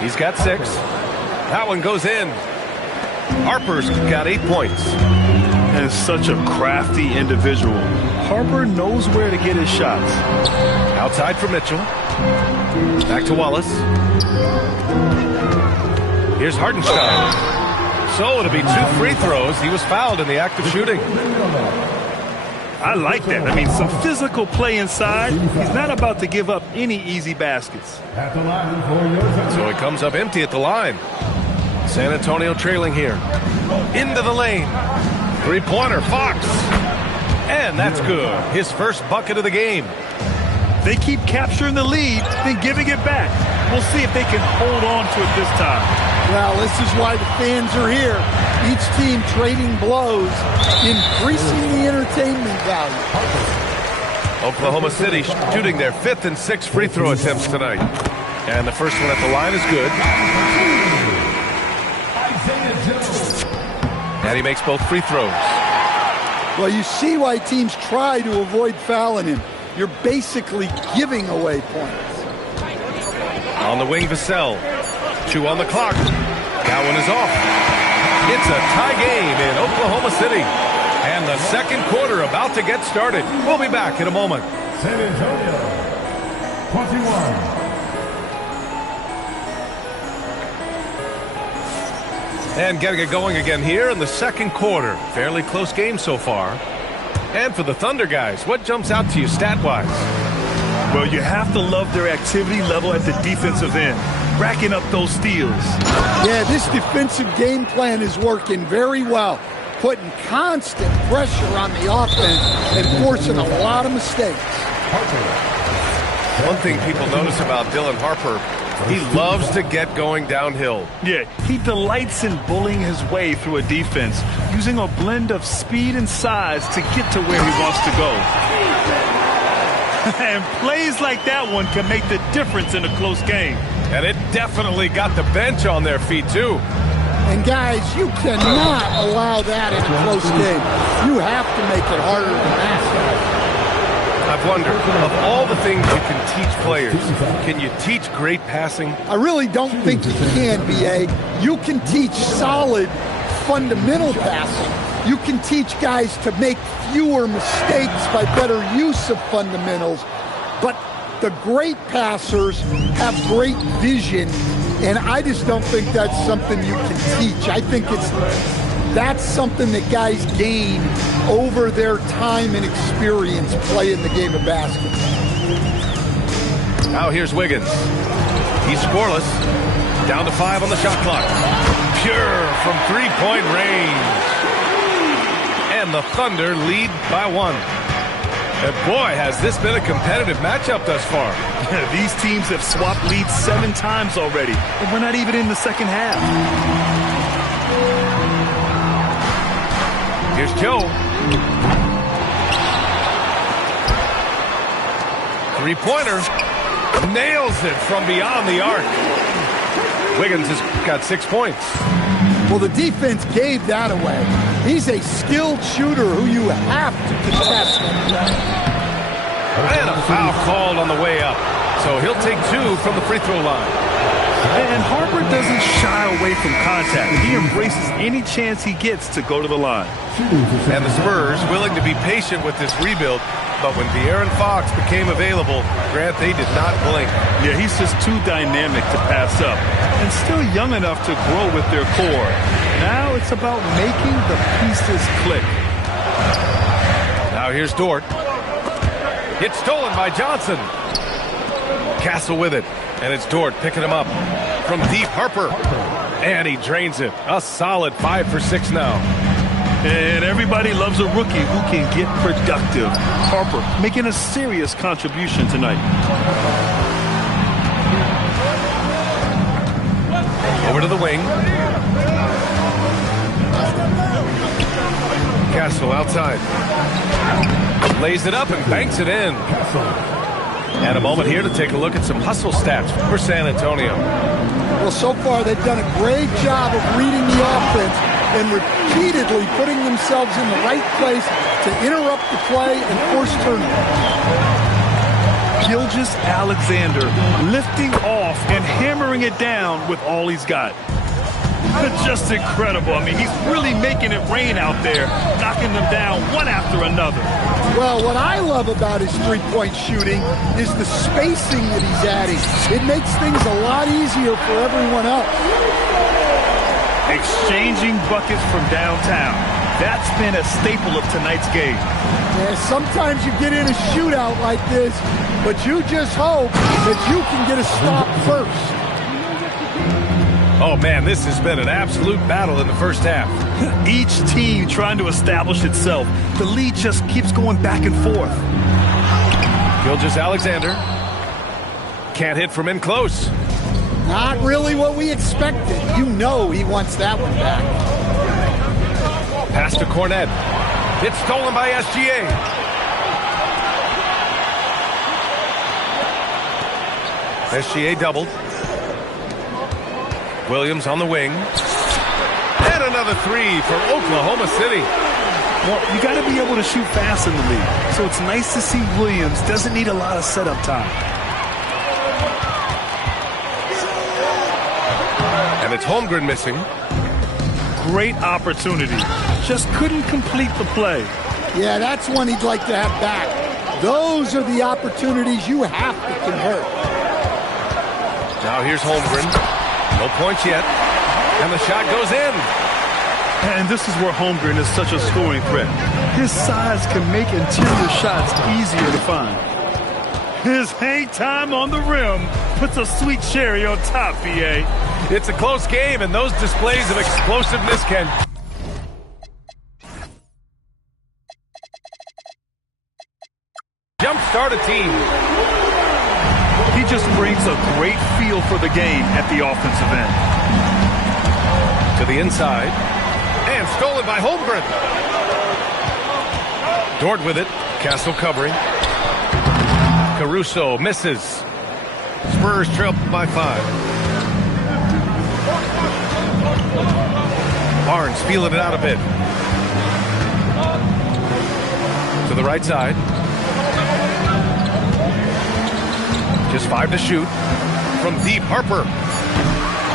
He's got 6. That one goes in. Harper's got 8 points. And such a crafty individual. Harper knows where to get his shots. Outside for Mitchell. Back to Wallace. Here's Hartenstein. So it'll be 2 free throws. He was fouled in the act of shooting. I like that. I mean, some physical play inside. He's not about to give up any easy baskets. At the line for YohanxD. So he comes up empty at the line. San Antonio trailing here. Into the lane. Three-pointer, Fox. And that's good. His first bucket of the game. They keep capturing the lead, then giving it back. We'll see if they can hold on to it this time. Well, this is why the fans are here. Each team trading blows, increasing the entertainment value. Oklahoma City shooting their 5th and 6th free throw attempts tonight. And the first one at the line is good. And he makes both free throws. Well, you see why teams try to avoid fouling him. You're basically giving away points. On the wing, Vassell. 2 on the clock. That one is off. It's a tie game in Oklahoma City. And the second quarter about to get started. We'll be back in a moment. San Antonio, 21. And getting it going again here in the second quarter. Fairly close game so far. And for the Thunder guys, what jumps out to you stat-wise? Well, you have to love their activity level at the defensive end, racking up those steals. Yeah, this defensive game plan is working very well, putting constant pressure on the offense and forcing a lot of mistakes. One thing people notice about Dylan Harper, he loves to get going downhill. Yeah, he delights in bullying his way through a defense, using a blend of speed and size to get to where he wants to go. And plays like that one can make the difference in a close game. And it definitely got the bench on their feet, too. And, guys, you cannot allow that in a close game. You have to make it harder than that. I've wondered, of all the things you can teach players, can you teach great passing? I really don't think you can, B.A. You can teach solid, fundamental passing. You can teach guys to make fewer mistakes by better use of fundamentals. But the great passers have great vision, and I just don't think that's something you can teach. I think that's something that guys gain over their time and experience playing the game of basketball. Now here's Wiggins. He's scoreless. Down to 5 on the shot clock. Pure from three-point range. And the Thunder lead by 1. And boy, has this been a competitive matchup thus far. These teams have swapped leads 7 times already, and we're not even in the second half. Here's Joe. Three-pointer. Nails it from beyond the arc. Wiggins has got 6 points. Well, the defense gave that away. He's a skilled shooter who you have to contest. And a foul called on the way up. So he'll take 2 from the free throw line. And Harper doesn't shy away from contact. He embraces any chance he gets to go to the line. And the Spurs willing to be patient with this rebuild, but when De'Aaron Fox became available, Grant, they did not blink. Yeah, he's just too dynamic to pass up, and still young enough to grow with their core. Now it's about making the pieces click. Now here's Dort. It's stolen by Johnson. Castle with it. And it's Dort picking him up from deep. Harper. And he drains it. A solid 5 for 6 now. And everybody loves a rookie who can get productive. Harper making a serious contribution tonight. Over to the wing. Castle outside. Lays it up and banks it in. And a moment here to take a look at some hustle stats for San Antonio. Well, so far they've done a great job of reading the offense and repeatedly putting themselves in the right place to interrupt the play and force turnovers. Alexander lifting off and hammering it down with all he's got. Just incredible. I mean, he's really making it rain out there, knocking them down one after another. Well, what I love about his three-point shooting is the spacing that he's adding. It makes things a lot easier for everyone else. Exchanging buckets from downtown. That's been a staple of tonight's game. Yeah, sometimes you get in a shootout like this, but you just hope that you can get a stop first. Oh, man, this has been an absolute battle in the first half. Each team trying to establish itself. The lead just keeps going back and forth. Alexander can't hit from in close. Not really what we expected. You know he wants that one back. Pass to Cornette. It's stolen by SGA. SGA doubled. Williams on the wing. And another three for Oklahoma City. Well, you got to be able to shoot fast in the league. So it's nice to see Williams doesn't need a lot of setup time. And it's Holmgren missing. Great opportunity. Just couldn't complete the play. Yeah, that's one he'd like to have back. Those are the opportunities you have to convert. Now here's Holmgren. No points yet. And the shot goes in. And this is where Holmgren is such a scoring threat. His size can make interior shots easier to find. His hang time on the rim puts a sweet cherry on top, B.A. It's a close game, and those displays of explosiveness can jumpstart a team. He just brings a great feel for the game at the offensive end. To the inside. And stolen by Holmgren. Dort with it. Castle covering. Caruso misses. Spurs trail by 5. Barnes feeling it out a bit. To the right side. Just 5 to shoot. From deep, Harper.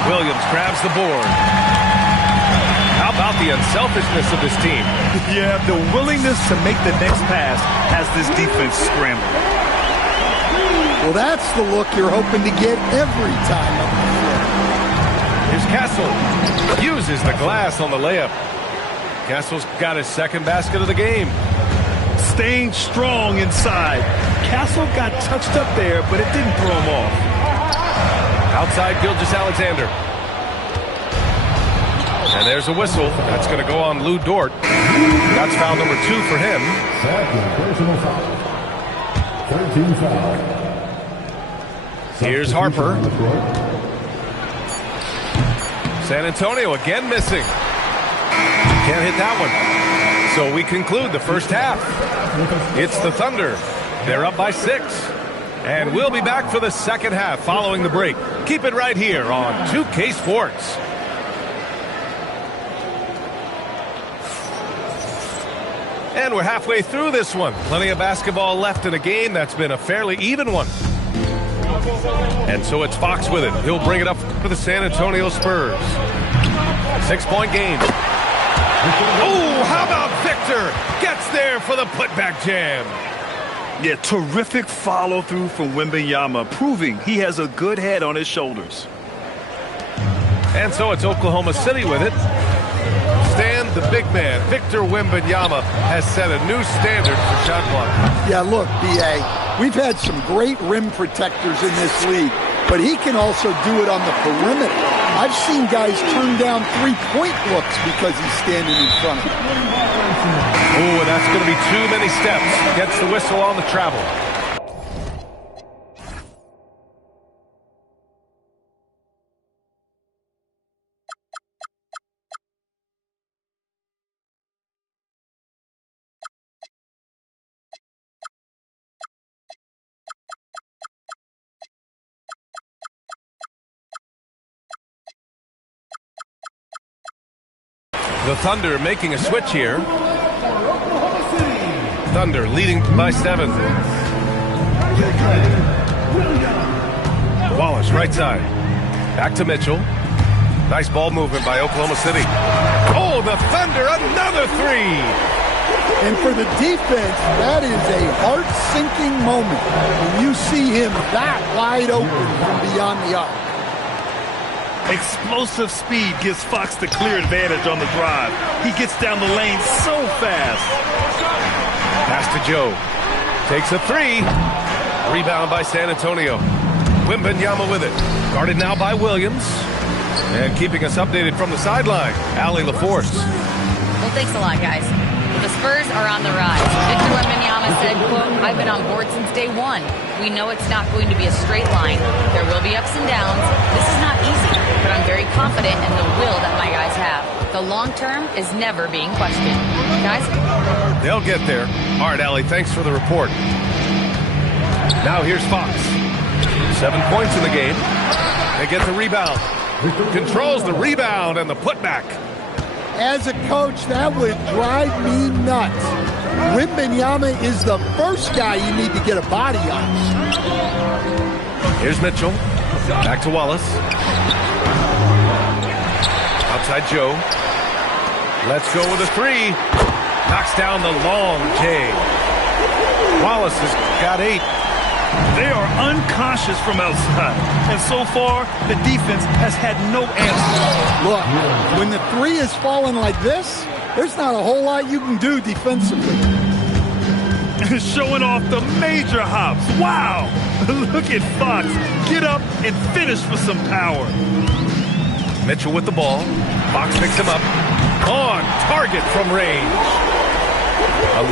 Williams grabs the board. How about the unselfishness of this team? Yeah, the willingness to make the next pass has this defense scrambling. Well, that's the look you're hoping to get every time up the floor. Here's Castle. Uses the glass on the layup. Castle's got his second basket of the game. Staying strong inside. Castle got touched up there, but it didn't throw him off. Outside Alexander. And there's a whistle. That's going to go on Lou Dort. That's foul number 2 for him. Second personal foul. 13 foul. Here's Harper. San Antonio again missing. Can't hit that one. So we conclude the first half. It's the Thunder. They're up by 6. And we'll be back for the second half following the break. Keep it right here on 2K Sports. And we're halfway through this one. Plenty of basketball left in a game that's been a fairly even one. And so it's Fox with it. He'll bring it up for the San Antonio Spurs. 6-point game. Oh, how about Victor? Gets there for the putback jam. Yeah, terrific follow-through from Wembanyama, proving he has a good head on his shoulders. And so it's Oklahoma City with it. Stan, the big man, Victor Wembanyama, has set a new standard for shot blocking. Yeah, look, B.A., we've had some great rim protectors in this league, but he can also do it on the perimeter. I've seen guys turn down three-point looks because he's standing in front of them. Oh, and that's going to be too many steps. Gets the whistle on the travel. The Thunder making a switch here. Thunder leading by 7. Wallace, right side. Back to Mitchell. Nice ball movement by Oklahoma City. Oh, the Thunder, another 3. And for the defense, that is a heart-sinking moment when you see him that wide open from beyond the arc. Explosive speed gives Fox the clear advantage on the drive. He gets down the lane so fast. Pass to Joe. Takes a 3. Rebound by San Antonio. Wembanyama with it. Guarded now by Williams. And keeping us updated from the sideline, Allie LaForce. Well, thanks a lot, guys. The Spurs are on the rise. Victor Wembanyama said, quote, "I've been on board since day one. We know it's not going to be a straight line. There will be ups and downs. This is not easy, but I'm very confident in the will that my guys have. The long term is never being questioned." Guys? They'll get there. All right, Allie, thanks for the report. Now here's Fox. 7 points in the game. They get the rebound. Controls the rebound and the putback. As a coach, that would drive me nuts. Wembanyama is the first guy you need to get a body on. Here's Mitchell. Back to Wallace. Outside Joe. Let's go with a 3. Knocks down the long J. Wallace has got 8. They are unconscious from outside. And so far, the defense has had no answer. Look, when the 3 is falling like this, there's not a whole lot you can do defensively. Showing off the major hops. Wow! Look at Fox. Get up and finish with some power. Mitchell with the ball. Fox picks him up. On target from range.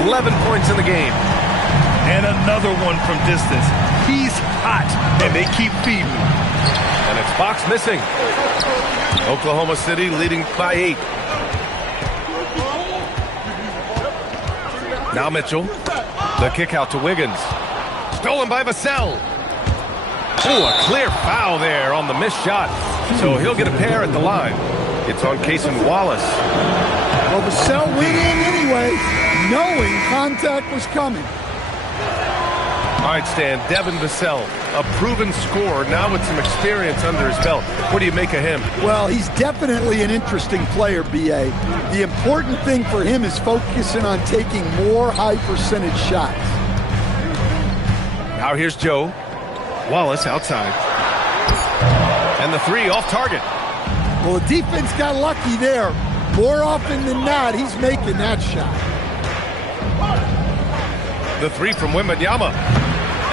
11 points in the game. And another one from distance. He's hot, and they keep feeding him. And it's Fox missing. Oklahoma City leading by 8. Now Mitchell. The kick out to Wiggins. Stolen by Vassell. Oh, a clear foul there on the missed shot. So he'll get a pair at the line. It's on Cason Wallace. Well, Vassell went in anyway, knowing contact was coming. All right, Stan, Devin Vassell, a proven scorer, now with some experience under his belt. What do you make of him? Well, he's definitely an interesting player, B.A. The important thing for him is focusing on taking more high-percentage shots. Now here's Joe. Wallace outside. And the 3 off target. Well, the defense got lucky there. More often than not, he's making that shot. The 3 from Wembanyama.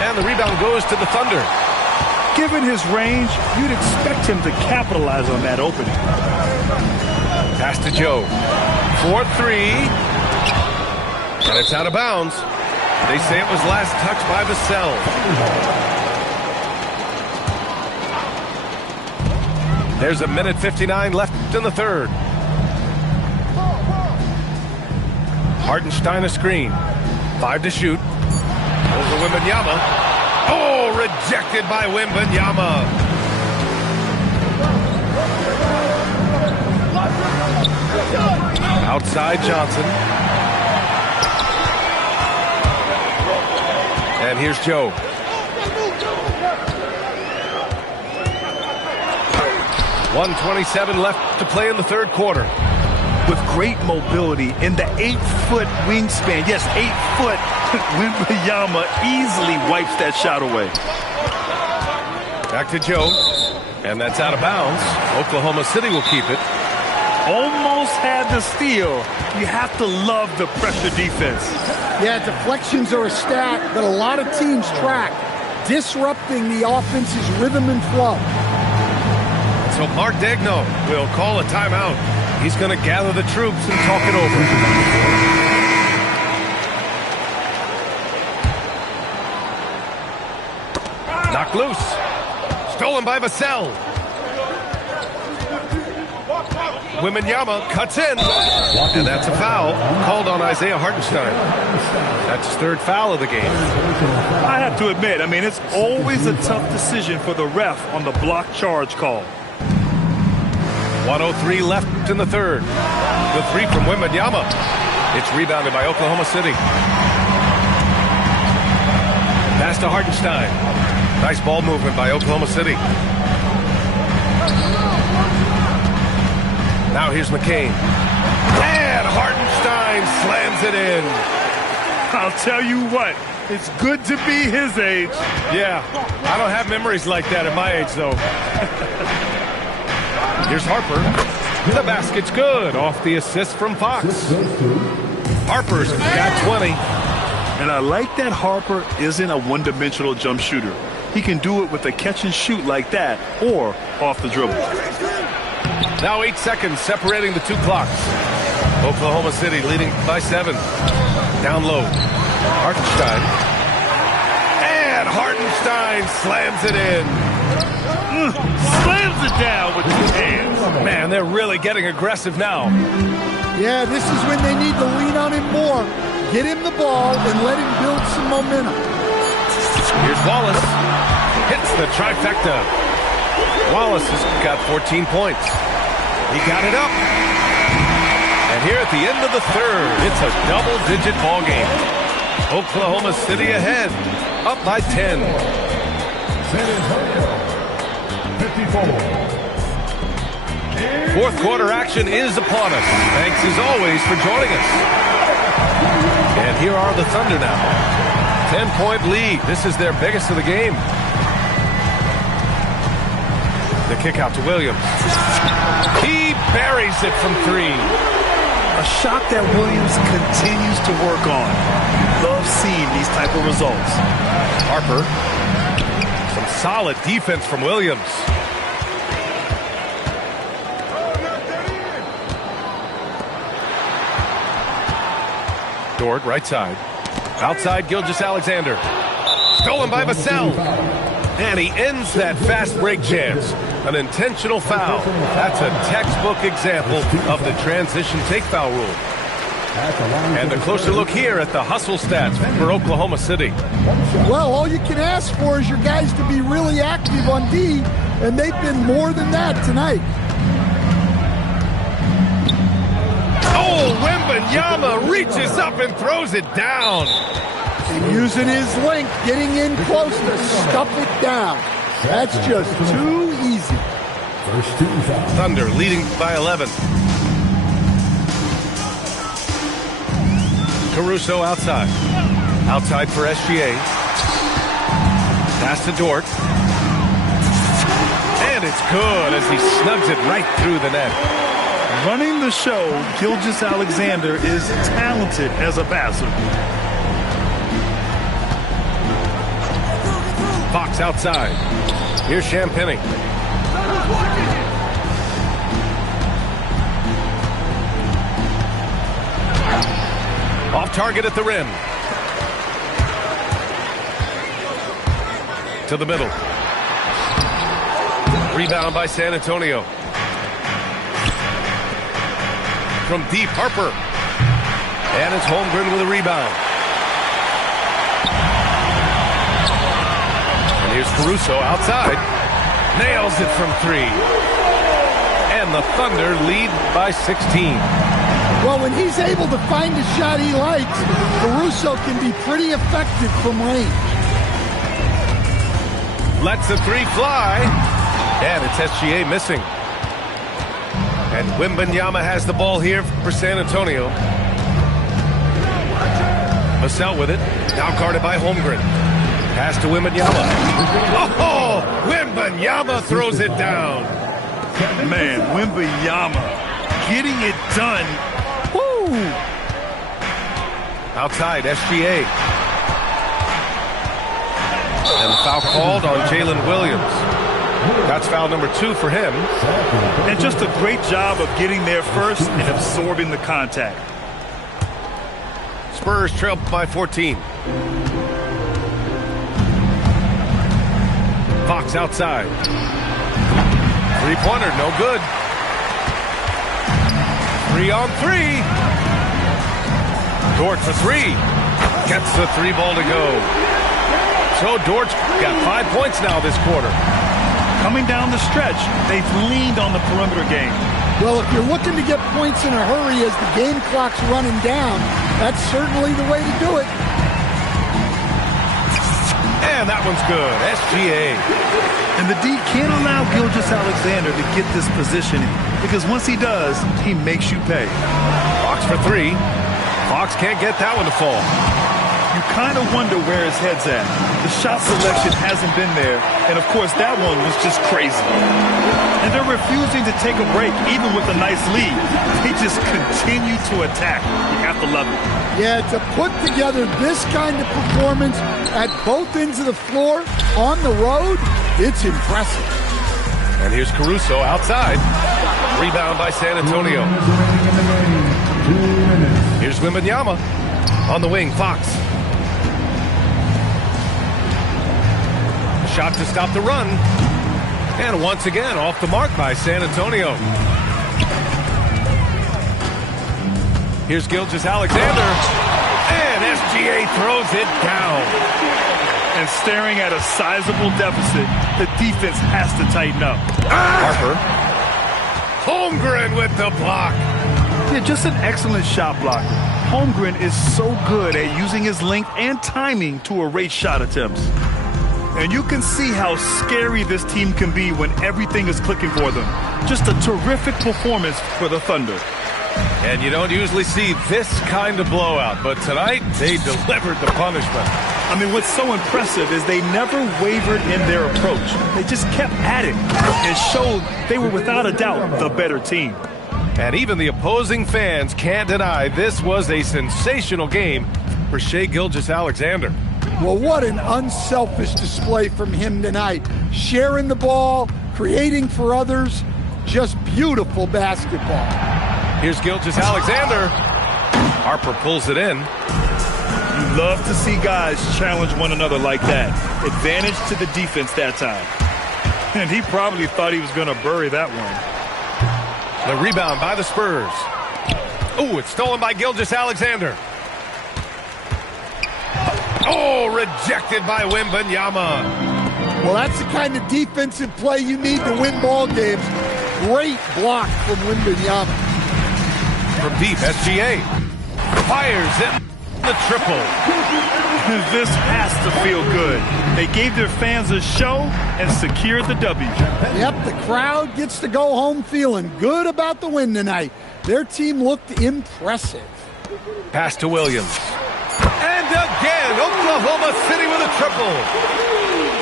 And the rebound goes to the Thunder. Given his range, you'd expect him to capitalize on that opening. Pass to Joe. 4-3. And it's out of bounds. They say it was last touched by Vassell. There's a minute 59 left in the third. Hartenstein a screen. 5 to shoot. Over Wembanyama. Oh, rejected by Wembanyama. Outside Johnson. And here's Joe. .127 left to play in the third quarter. With great mobility in the 8-foot wingspan. Yes, 8 foot. Wembanyama easily wipes that shot away. Back to Joe. And that's out of bounds. Oklahoma City will keep it. Almost had the steal. You have to love the pressure defense. Yeah, deflections are a stat that a lot of teams track, disrupting the offense's rhythm and flow. So Mark Daigneault will call a timeout. He's going to gather the troops and talk it over. Knocked loose. Stolen by Vassell. Wembanyama cuts in. And that's a foul called on Isaiah Hartenstein. That's his third foul of the game. I have to admit, it's always a tough decision for the ref on the block charge call. 1:03 left in the third. The 3 from Wembanyama. It's rebounded by Oklahoma City. Pass to Hartenstein. Nice ball movement by Oklahoma City. Now here's McCain. And Hartenstein slams it in. I'll tell you what, it's good to be his age. Yeah, I don't have memories like that at my age, though. Here's Harper. The basket's good off the assist from Fox. Harper's got 20. And I like that Harper isn't a one-dimensional jump shooter. He can do it with a catch and shoot like that or off the dribble. Now 8 seconds separating the two clocks. Oklahoma City leading by 7. Down low. Hartenstein. And Hartenstein slams it in. Slams it down with 2 hands. Man, they're really getting aggressive now. Yeah, this is when they need to lean on him more. Get him the ball and let him build some momentum. Here's Wallace. Hits the trifecta. Wallace has got 14 points. He got it up. And here at the end of the third, it's a double-digit ball game. Oklahoma City ahead, up by 10. San Antonio, 54. Fourth quarter action is upon us. Thanks as always for joining us. And here are the Thunder now. 10-point lead. This is their biggest of the game. The kick out to Williams. He buries it from 3. A shot that Williams continues to work on. Love seeing these type of results. Harper. Some solid defense from Williams. Dort, right side. Outside, Gilgeous-Alexander. Stolen by Vassell. And he ends that fast break chance. An intentional foul. That's a textbook example of the transition take foul rule. And a closer look here at the hustle stats for Oklahoma City. Well, all you can ask for is your guys to be really active on D, and they've been more than that tonight. Oh, Wembanyama reaches up and throws it down. And using his length, getting in close to stuff it down. That's just too easy. First team foul. Thunder leading by 11. Caruso outside. Outside for SGA. Pass to Dort. And it's good as he snugs it right through the net. Running the show, Gilgeous-Alexander is talented as a passer. Fox outside. Here's Champagnie. Off target at the rim. To the middle. Rebound by San Antonio. From deep, Harper. And it's Holmgren with a rebound. And here's Caruso outside. Nails it from 3. And the Thunder lead by 16. Well, when he's able to find a shot he likes, Caruso can be pretty effective from range. Lets the 3 fly. And it's SGA missing. And Wembanyama has the ball here for San Antonio. Vassell with it. Now guarded by Holmgren. Pass to Wembanyama. Oh, Wembanyama throws it down. Man, Wembanyama getting it done. Woo! Outside, SGA. And the foul called on Jalen Williams. That's foul number 2 for him. And just a great job of getting there first and absorbing the contact. Spurs trail by 14. Fox outside. 3-pointer, no good. 3-on-3. Dort for 3. Gets the 3 ball to go. So Dort's got 5 points now this quarter. Coming down the stretch, they've leaned on the perimeter game. Well, if you're looking to get points in a hurry as the game clock's running down, that's certainly the way to do it. And that one's good. SGA. And the D can't allow Gilgeous-Alexander to get this positioning because once he does, he makes you pay. Fox for three. Fox can't get that one to fall. You kind of wonder where his head's at. The shot selection hasn't been there, and of course that one was just crazy. And they're refusing to take a break, even with a nice lead. They just continue to attack. You have to love it. Yeah, to put together this kind of performance at both ends of the floor on the road, it's impressive. And here's Caruso outside. Rebound by San Antonio. Here's Wembanyama on the wing. Fox. Shot to stop the run. And once again, off the mark by San Antonio. Here's Gilgeous-Alexander. And SGA throws it down. And staring at a sizable deficit, the defense has to tighten up. Harper. Holmgren with the block. Yeah, just an excellent shot blocker. Holmgren is so good at using his length and timing to erase shot attempts. And you can see how scary this team can be when everything is clicking for them. Just a terrific performance for the Thunder. And you don't usually see this kind of blowout, but tonight they delivered the punishment. I mean, what's so impressive is they never wavered in their approach. They just kept at it. It showed they were without a doubt the better team. And even the opposing fans can't deny this was a sensational game for Shai Gilgeous-Alexander. Well, what an unselfish display from him tonight. Sharing the ball, creating for others, just beautiful basketball. Here's Gilgeous-Alexander. Harper pulls it in. You love to see guys challenge one another like that. Advantage to the defense that time. And he probably thought he was going to bury that one. The rebound by the Spurs. Oh, it's stolen by Gilgeous-Alexander. Oh, rejected by Wembanyama. Well, that's the kind of defensive play you need to win ball games. Great block from Wembanyama. From deep, SGA fires in the triple. This has to feel good. They gave their fans a show and secured the W. Yep, the crowd gets to go home feeling good about the win tonight. Their team looked impressive. Pass to Williams. And again, Oklahoma City with a triple.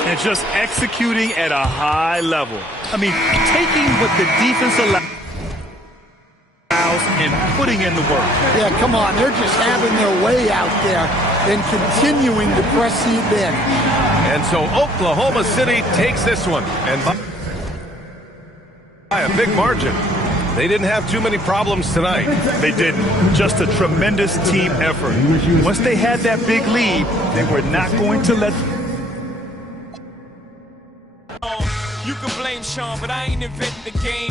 And just executing at a high level. I mean, taking what the defense allows and putting in the work. Yeah, come on. They're just having their way out there and continuing to press the advantage. And so Oklahoma City takes this one. And by a big margin. They didn't have too many problems tonight. They didn't. Just a tremendous team effort. Once they had that big lead, they were not going to let... You can blame Sean, but I ain't inventing the game.